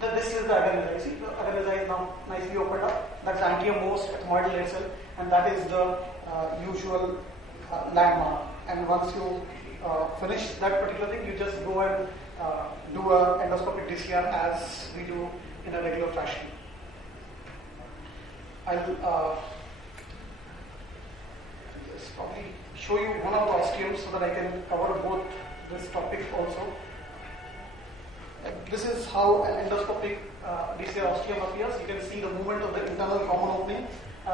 This is the agar. You see, the agar is now nicely opened up. That's the anterior most ethmoidal itself, and that is the usual landmark. And once you finish that particular thing, you just go and do an endoscopic DCR as we do in a regular fashion. I'll just probably show you one of the osteums so that I can cover both this topic also. This is how an endoscopic DCR osteum appears. You can see the movement of the internal common opening.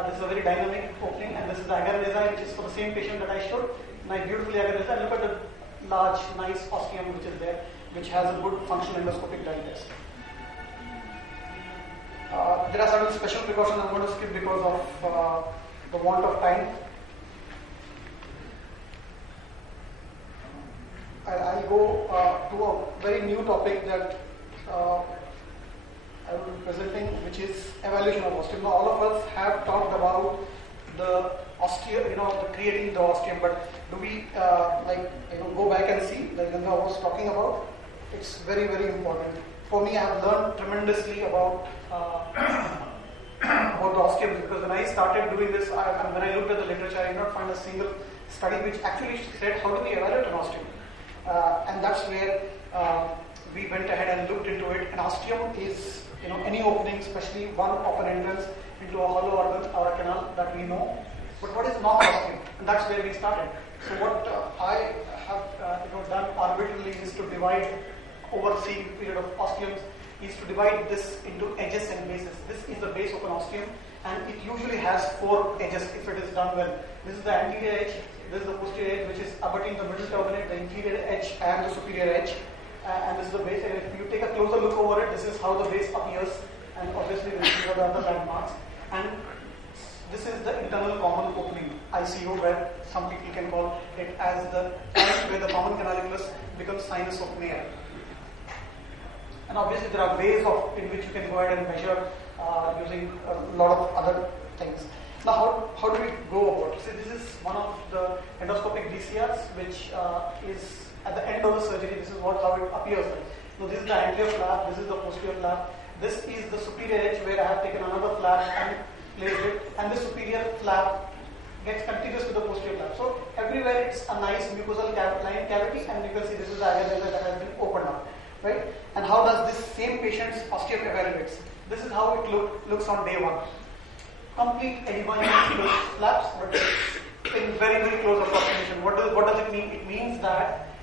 This is a very dynamic opening, and this is the agar, which is for the same patient that I showed. Nice, beautifully agar. Look at the large, nice osteum which is there, which has a good functional endoscopic dye test. There are certain special precautions I'm going to skip because of the want of time. I'll go to a very new topic that I will be presenting, which is evaluation of osteum. Now, all of us have talked about the creating the osteum, but do we go back and see like Ganga was talking about? It's very, very important. For me, I have learned tremendously about the osteum, because when I started doing this, when I looked at the literature, I did not find a single study which actually said how do we evaluate an osteum. And that's where we went ahead and looked into it. An osteum is any opening, especially one of an entrance into a hollow organ or a canal that we know. But what is non-osteum? And that's where we started. So what I have done arbitrarily is to divide, overseeing the period of osteums, is to divide this into edges and bases. This is the base of an osteum, and it usually has 4 edges if it is done well. This is the anterior edge, this is the posterior edge, which is abutting the middle turbinate, the inferior edge and the superior edge, and this is the base. And if you take a closer look over it, this is how the base appears, and obviously these are the other landmarks. And this is the internal common opening, ICO, where some people can call it as the point where the common canalicus becomes sinus of Mayer. And obviously there are ways in which you can go ahead and measure using a lot of other things. Now how do we go about it? So this is one of the endoscopic DCRs, which is at the end of the surgery. This is how it appears like. So this is the anterior flap, this is the posterior flap, this is the superior edge where I have taken another flap and placed it, and the superior flap gets contiguous with the posterior flap. So everywhere it's a nice mucosal line cavity, and you can see this is the agar that has been opened up. Right? And how does this same patient's osteum evaluates? This is how it looks on day 1. Complete edema in those flaps, but in very, very close approximation. What does it mean? It means that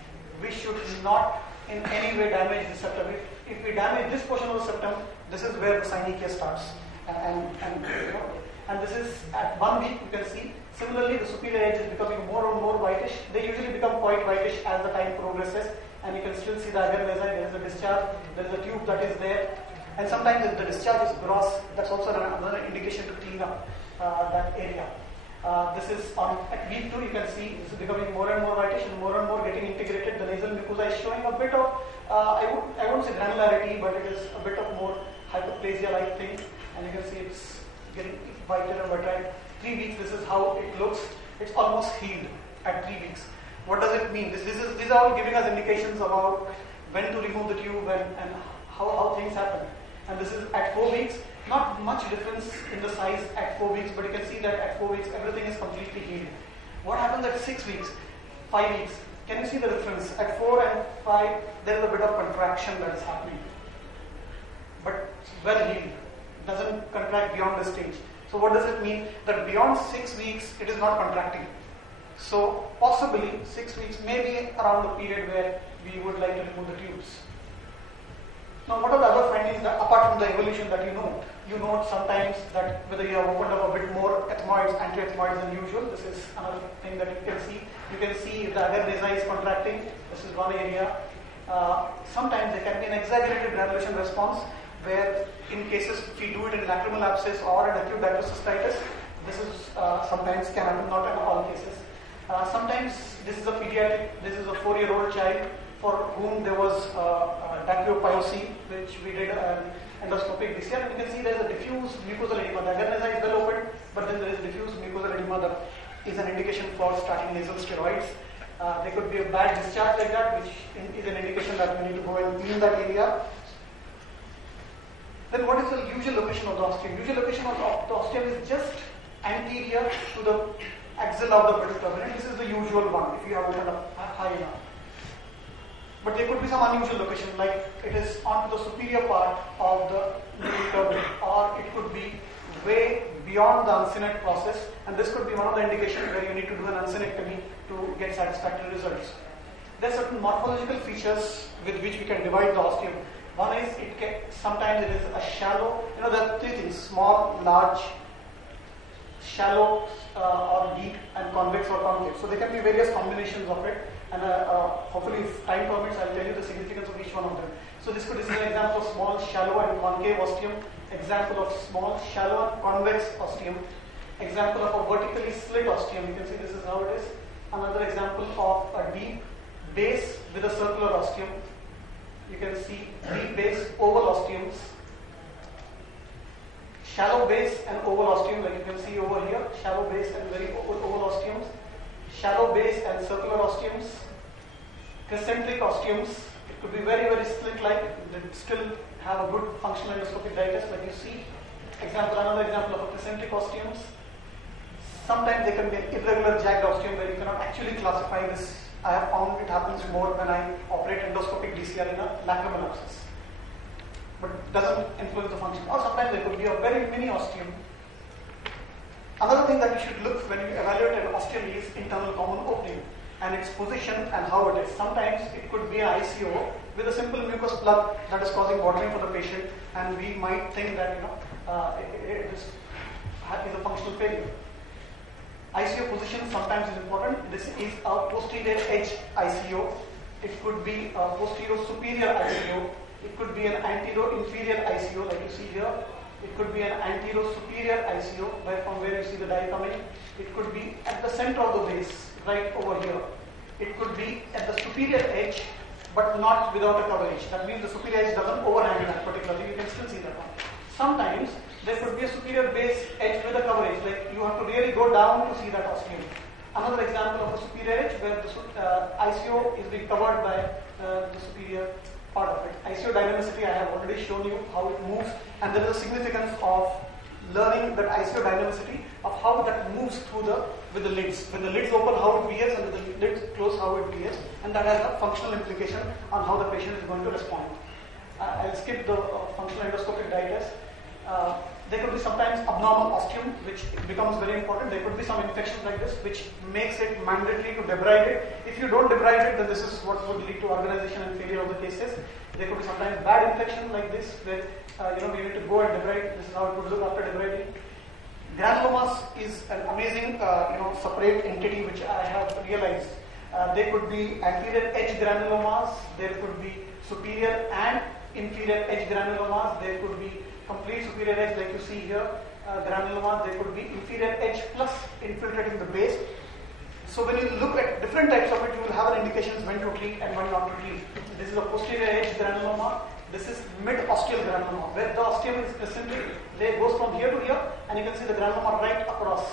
we should not in any way damage the septum. If we damage this portion of the septum, this is where the synechia starts. And this is at 1 week, you can see. Similarly, the superior edge is becoming more and more whitish. They usually become quite whitish as the time progresses. And you can still see the agar vesi, there is a discharge, there is a tube that is there. And sometimes if the discharge is gross, that's also another indication to clean up that area. This is at week 2, you can see this is becoming more and more whitish and more getting integrated. The nasal mucosa is showing a bit of, I won't say granularity, but it is a bit of more hyperplasia-like thing. And you can see it's getting whiter and whiter. At 3 weeks, this is how it looks. It's almost healed at 3 weeks. What does it mean? These are all giving us indications about when to remove the tube and how things happen. And this is at 4 weeks. Not much difference in the size at 4 weeks, but you can see that at 4 weeks everything is completely healed. What happens at 6 weeks, 5 weeks? Can you see the difference? At 4 and 5, there is a bit of contraction that is happening. But it's well healed. It doesn't contract beyond the stage. So what does it mean? That beyond 6 weeks, it is not contracting. So possibly 6 weeks may be around the period where we would like to remove the tubes. Now what are the other findings that, apart from the evolution that you know? You note sometimes that whether you have opened up a bit more ethmoids, anti-ethmoids than usual. This is another thing that you can see. You can see if the agar vesi is contracting. This is one area. Sometimes there can be an exaggerated granulation response where in cases if we do it in lacrimal abscess or in acute dacryocystitis, this is sometimes can happen, not in all cases. Sometimes this is a pediatric, this is a 4-year-old child for whom there was dacryopyosy, which we did an endoscopic DCR, and you can see there is a diffuse mucosal edema. The agar vesi is well opened, but then there is diffuse mucosal edema that is an indication for starting nasal steroids. There could be a bad discharge like that, which is an indication that we need to go and clean that area. Then what is the usual location of the osteum? Usual location of the osteum is just anterior to the axilla of the middle turbinate. This is the usual one if you have opened up high enough. But there could be some unusual location, like it is on the superior part of the middle turbinate, or it could be way beyond the uncinate process, and this could be one of the indications where you need to do an uncinectomy to get satisfactory results. There are certain morphological features with which we can divide the osteum. One is sometimes it is a shallow, there are 3 things: small, large, shallow, or deep, and convex or concave. So there can be various combinations of it, and hopefully if time permits I'll tell you the significance of each one of them. So this is an example of small, shallow and concave osteum, example of small, shallow and convex osteum, example of a vertically slit osteum. You can see this is how it is. Another example of a deep base with a circular osteum. You can see deep base oval osteums, shallow base and oval osteum, like you can see over here, shallow base and very oval osteums, shallow base and circular osteums, concentric osteums. It could be very, very slit-like, they still have a good functional endoscopic diatus, like you see. Another example of a concentric osteums. Sometimes they can be an irregular jagged osteum where you cannot actually classify this. I have found it happens more when I operate endoscopic DCR in a lacrimal abscess, but doesn't influence the function. Or sometimes there could be a very mini osteum. Another thing that you should look when you evaluate an osteum is internal common opening and its position and how it is. Sometimes it could be an ICO with a simple mucous plug that is causing watering for the patient, and we might think that it is a functional failure. ICO position sometimes is important. This is a posterior edge ICO. It could be a posterior superior ICO. It could be an anterior inferior ICO, like you see here. It could be an anterior superior ICO, from where you see the dye coming. It could be at the center of the base, right over here. It could be at the superior edge, but not without a coverage. That means the superior edge doesn't overhang that particularly. You can still see that one. Sometimes there could be a superior base edge with a coverage, like you have to really go down to see that osteum. Another example of a superior edge where the ICO is being covered by the superior part of it. ICO dynamicity, I have already shown you how it moves, and there is a significance of learning that ICO dynamicity of how that moves with the lids. When the lids open, how it behaves, and when the lids close, how it behaves, and that has a functional implication on how the patient is going to respond. I'll skip the functional endoscopic diatus. There could be sometimes abnormal osteum, which becomes very important. There could be some infections like this, which makes it mandatory to debride it. If you don't debride it, then this is what would lead to organization and failure of the cases. There could be sometimes bad infection like this, where we need to go and debride. This is how it would look after debriding. Granulomas is an amazing, separate entity which I have realized. There could be anterior edge granulomas. There could be superior and inferior edge granulomas. There could be complete superior edge, like you see here, granulomas. There could be inferior edge plus infiltrating the base. So when you look at different types of it, you will have an indications when to treat and when not to treat. This is a posterior edge granuloma. This is mid-osteal granuloma, where the osteum is concentric. It goes from here to here, and you can see the granuloma right across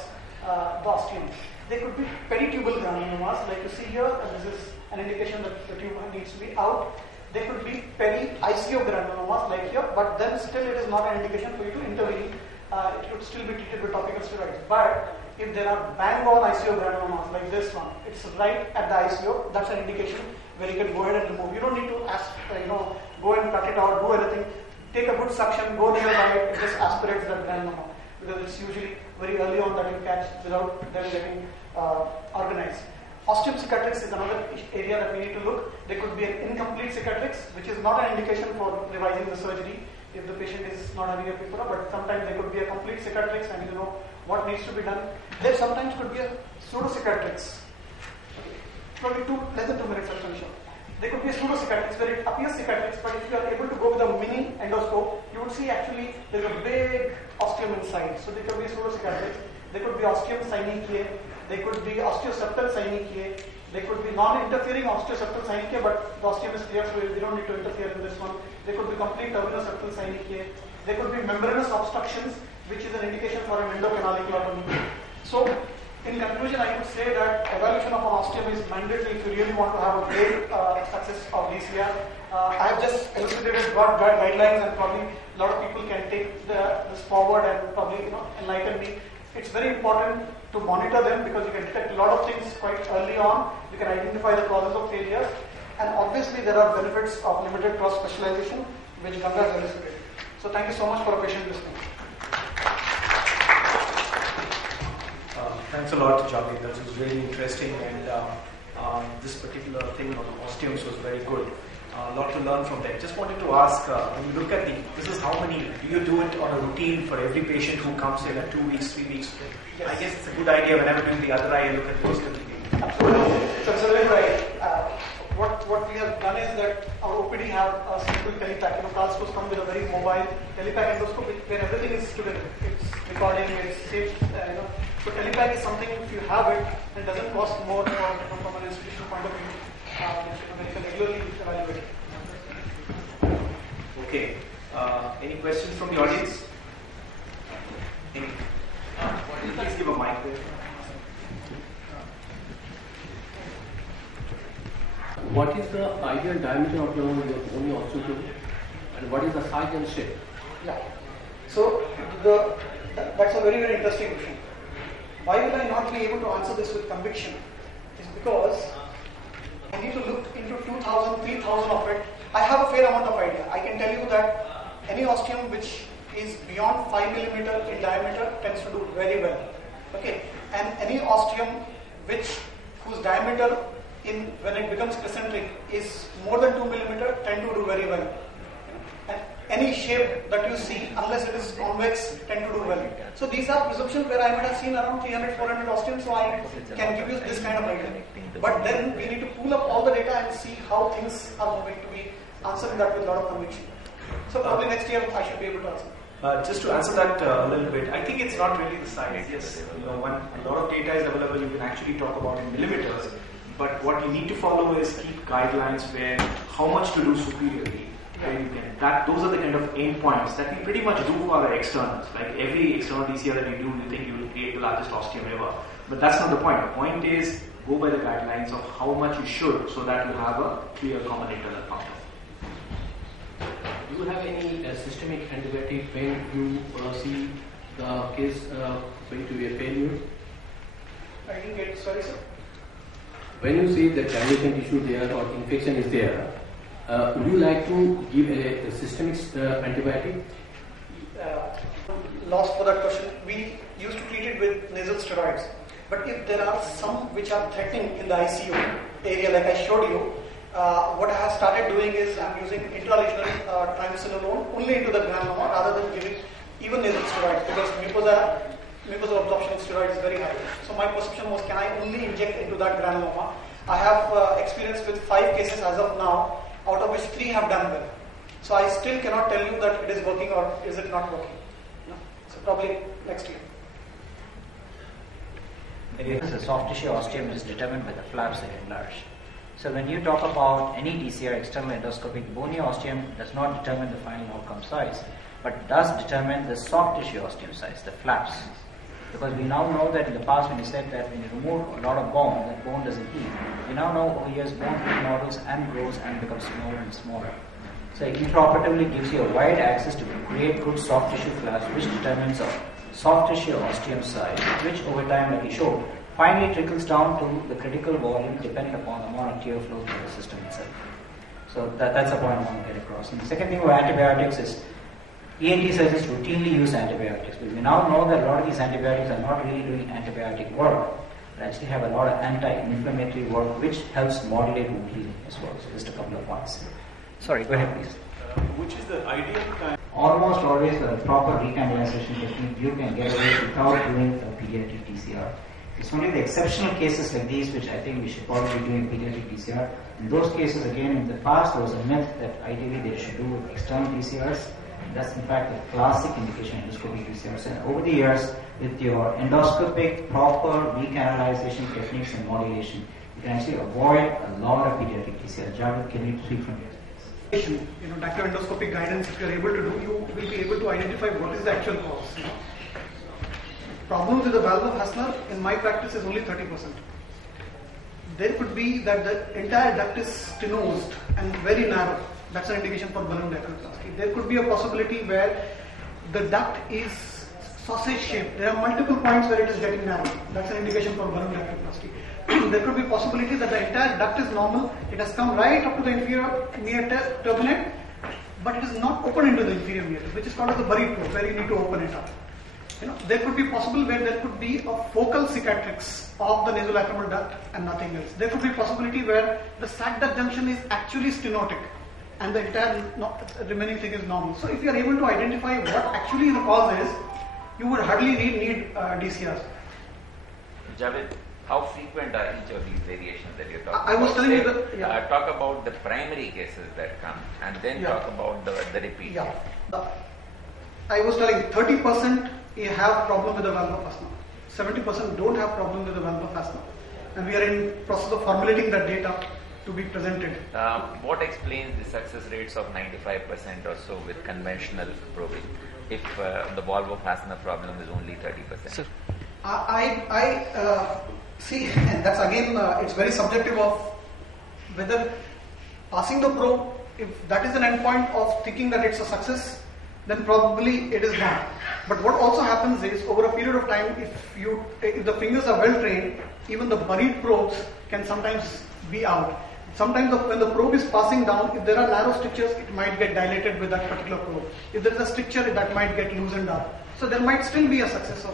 the osteum. There could be peritubal granulomas, like you see here, and this is an indication that the tumor needs to be out. There could be peri-ICO granulomas like here, but then still it is not an indication for you to intervene. It could still be treated with topical steroids. But if there are bang-on ICO granulomas like this one, it's right at the ICO, that's an indication where you can go ahead and remove. You don't need to go and cut it out, do anything. Take a good suction, go nearby it, it just aspirates that granuloma, because it's usually very early on that you catch without them getting organized. Osteum cicatrix is another area that we need to look. There could be an incomplete cicatrix, which is not an indication for revising the surgery if the patient is not having a purpura, but sometimes there could be a complete cicatrix and you know what needs to be done. There sometimes could be a pseudo-cicatrix. Probably less than 2 minutes I'll finish up. There could be a pseudo-cicatrix where it appears cicatrix, but if you are able to go with a mini endoscope, you would see actually there's a big osteum inside. So there could be a pseudo-cicatrix. There could be osteum synechiae. There could be osteoseptal synechiae. There could be non-interfering osteoseptal synechiae, but the osteum is clear, so we don't need to interfere in this one. There could be complete terminoseptal synechiae. There could be membranous obstructions, which is an indication for an endocanaliculaotomy. So, in conclusion, I would say that evaluation of an osteum is mandatory if you really want to have a great success of DCR. I have just elucidated broad guidelines, and probably a lot of people can take this forward and probably enlighten me. It's very important to monitor them because you can detect a lot of things quite early on. You can identify the causes of failures, and obviously there are benefits of limited cross specialization, which Ganga has elucidated. So thank you so much for a patient listening. Thanks a lot, Charlie. That was really interesting, and this particular thing on osteums was very good. A lot to learn from that. Just wanted to ask, when you look at this is how many, do you do it on a routine for every patient who comes in at 2 weeks, 3 weeks? Yes. I guess it's a good idea whenever doing the other eye, look at those little things. Absolutely. So absolutely right. What we have done is that our OPD have a simple telepack. Carlscope come with a very mobile telepack endoscope where everything is together. It's recording, it's safe, So telepack is something, if you have it, it doesn't cost more from an institutional point of view. You can regularly evaluate. Okay. Any questions from the audience? Please give a mic there. What is the ideal diameter of your only osteotube, and what is the size and shape? Yeah. So that's a very, very interesting question. Why will I not be able to answer this with conviction? Is because I need to look into 2,000, 3,000 of it. I have a fair amount of idea. I can tell you that any osteum which is beyond 5 millimeter in diameter tends to do very well. Okay, and any osteum whose diameter when it becomes concentric is more than 2 millimeter tend to do very well. And any shape that you see, unless it is convex, tend to do well. So these are presumptions where I might have seen around 300, 400 osteums, so I can give you this kind of idea. But then we need to pull up all the data and see how things are moving to be answering that with a lot of conviction. So probably next year I should be able to answer. Just to answer that a little bit, I think it's not really the size. Yes, when a lot of data is available, you can actually talk about in millimeters. But what you need to follow is keep guidelines where how much to do superiorly. Where you can. Those are the kind of endpoints that we pretty much do for our externals. Like every external DCR that you do, you think you will create the largest osteum ever. But that's not the point. The point is go by the guidelines of how much you should, so that you have a clear common internal function. Do you have any systemic antibiotic when you see the case going to be a failure? I didn't get, sorry sir. When you see the dilation issue there or infection is there, would you like to give a systemic antibiotic? Lost for that question. We used to treat it with nasal steroids. But if there are some which are threatening in the ICU area, like I showed you, what I have started doing is I'm using intralesional triamcinolone only into the granuloma rather than giving even nasal steroids, because mucosal absorption of steroids is very high. So my perception was, can I only inject into that granuloma? I have experience with 5 cases as of now, out of which 3 have done well. So I still cannot tell you that it is working or is it not working. No? So probably next year. The soft tissue osteum is determined by the flaps that enlarge. So when you talk about any DCR external endoscopic, bony osteum does not determine the final outcome size, but does determine the soft tissue osteum size, the flaps. Because we now know that in the past when you said that when you remove a lot of bone, that bone doesn't heal. We now know over years bone remodels and grows and becomes smaller and smaller. So it intraoperatively gives you a wide access to create good soft tissue flaps, which determines a soft tissue osteum size, which over time, like you showed, finally trickles down to the critical volume depending upon the amount of tear flow through the system itself. So that's the point I want to get across. And the second thing about antibiotics is ENT surgeons routinely use antibiotics, but we now know that a lot of these antibiotics are not really doing antibiotic work. They actually have a lot of anti-inflammatory work which helps modulate wound healing as well. So just a couple of points. Sorry, go ahead please. Which is the ideal kind? Almost always with a proper recanalization technique you can get away without doing a pediatric DCR. It's only the exceptional cases like these which I think we should probably be doing pediatric DCR. In those cases, again, in the past there was a myth that ideally they should do external DCRs. That's in fact the classic indication of endoscopic DCRs. And over the years, with your endoscopic proper recanalization techniques and modulation, you can actually avoid a lot of pediatric DCR. Javed, can you speak from here? Dactyloendoscopic guidance, if you are able to do, you will be able to identify what is the actual cause. Problems with the valve of Hassner, in my practice, is only 30%. There could be that the entire duct is stenosed and very narrow. That's an indication for balloon diaphragmoplasty. There could be a possibility where the duct is sausage shaped. There are multiple points where it is getting narrow. That's an indication for balloon diaphragmoplasty. There could be possibility that the entire duct is normal. It has come right up to the inferior meatus turbinate, but it is not open into the inferior meatus, which is called as the buried flow, where you need to open it up. There could be possible where there could be a focal cicatrix of the nasolacrimal duct and nothing else. There could be possibility where the sac duct junction is actually stenotic and the entire remaining thing is normal. So if you are able to identify what actually the cause is, you would hardly need DCRs. Javed, how frequent are each of these variations that you're talking about? I was telling you that... talk about the primary cases that come and then talk about the repeat. Yeah. I was telling 30% have problem with the valve of Hassner. 70% don't have problem with the valve of Hassner. And we are in process of formulating that data to be presented. What explains the success rates of 95% or so with conventional probing? if the valve fastener problem is only 30%? Sir. I see, and that's again, it's very subjective of whether passing the probe, if that is an endpoint of thinking that it's a success, then probably it is not. But what also happens is, over a period of time, if the fingers are well trained, even the buried probes can sometimes be out. Sometimes when the probe is passing down, if there are narrow strictures, it might get dilated with that particular probe. If there is a stricture, that might get loosened up. So there might still be a success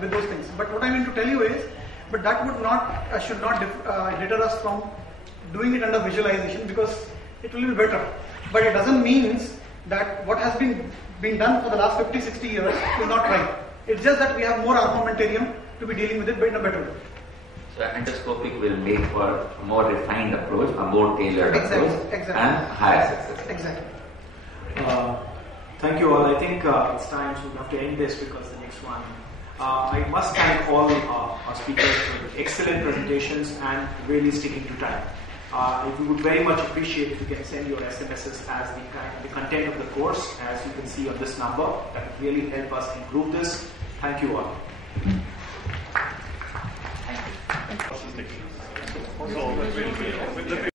with those things. But what I mean to tell you is, but that would not should not deter us from doing it under visualization, because it will be better. But it doesn't mean that what has been done for the last 50, 60 years is not right. It's just that we have more armamentarium to be dealing with it, but in a better way. So endoscopic will make for a more refined approach, a more tailored approach, and higher success. Exactly. Thank you all. I think it's time, so we have to end this because the next one. I must thank all our speakers for the excellent presentations and really sticking to time. We would very much appreciate if you can send your SMSs as the content of the course, as you can see on this number. That would really help us improve this. Thank you all. Thank you.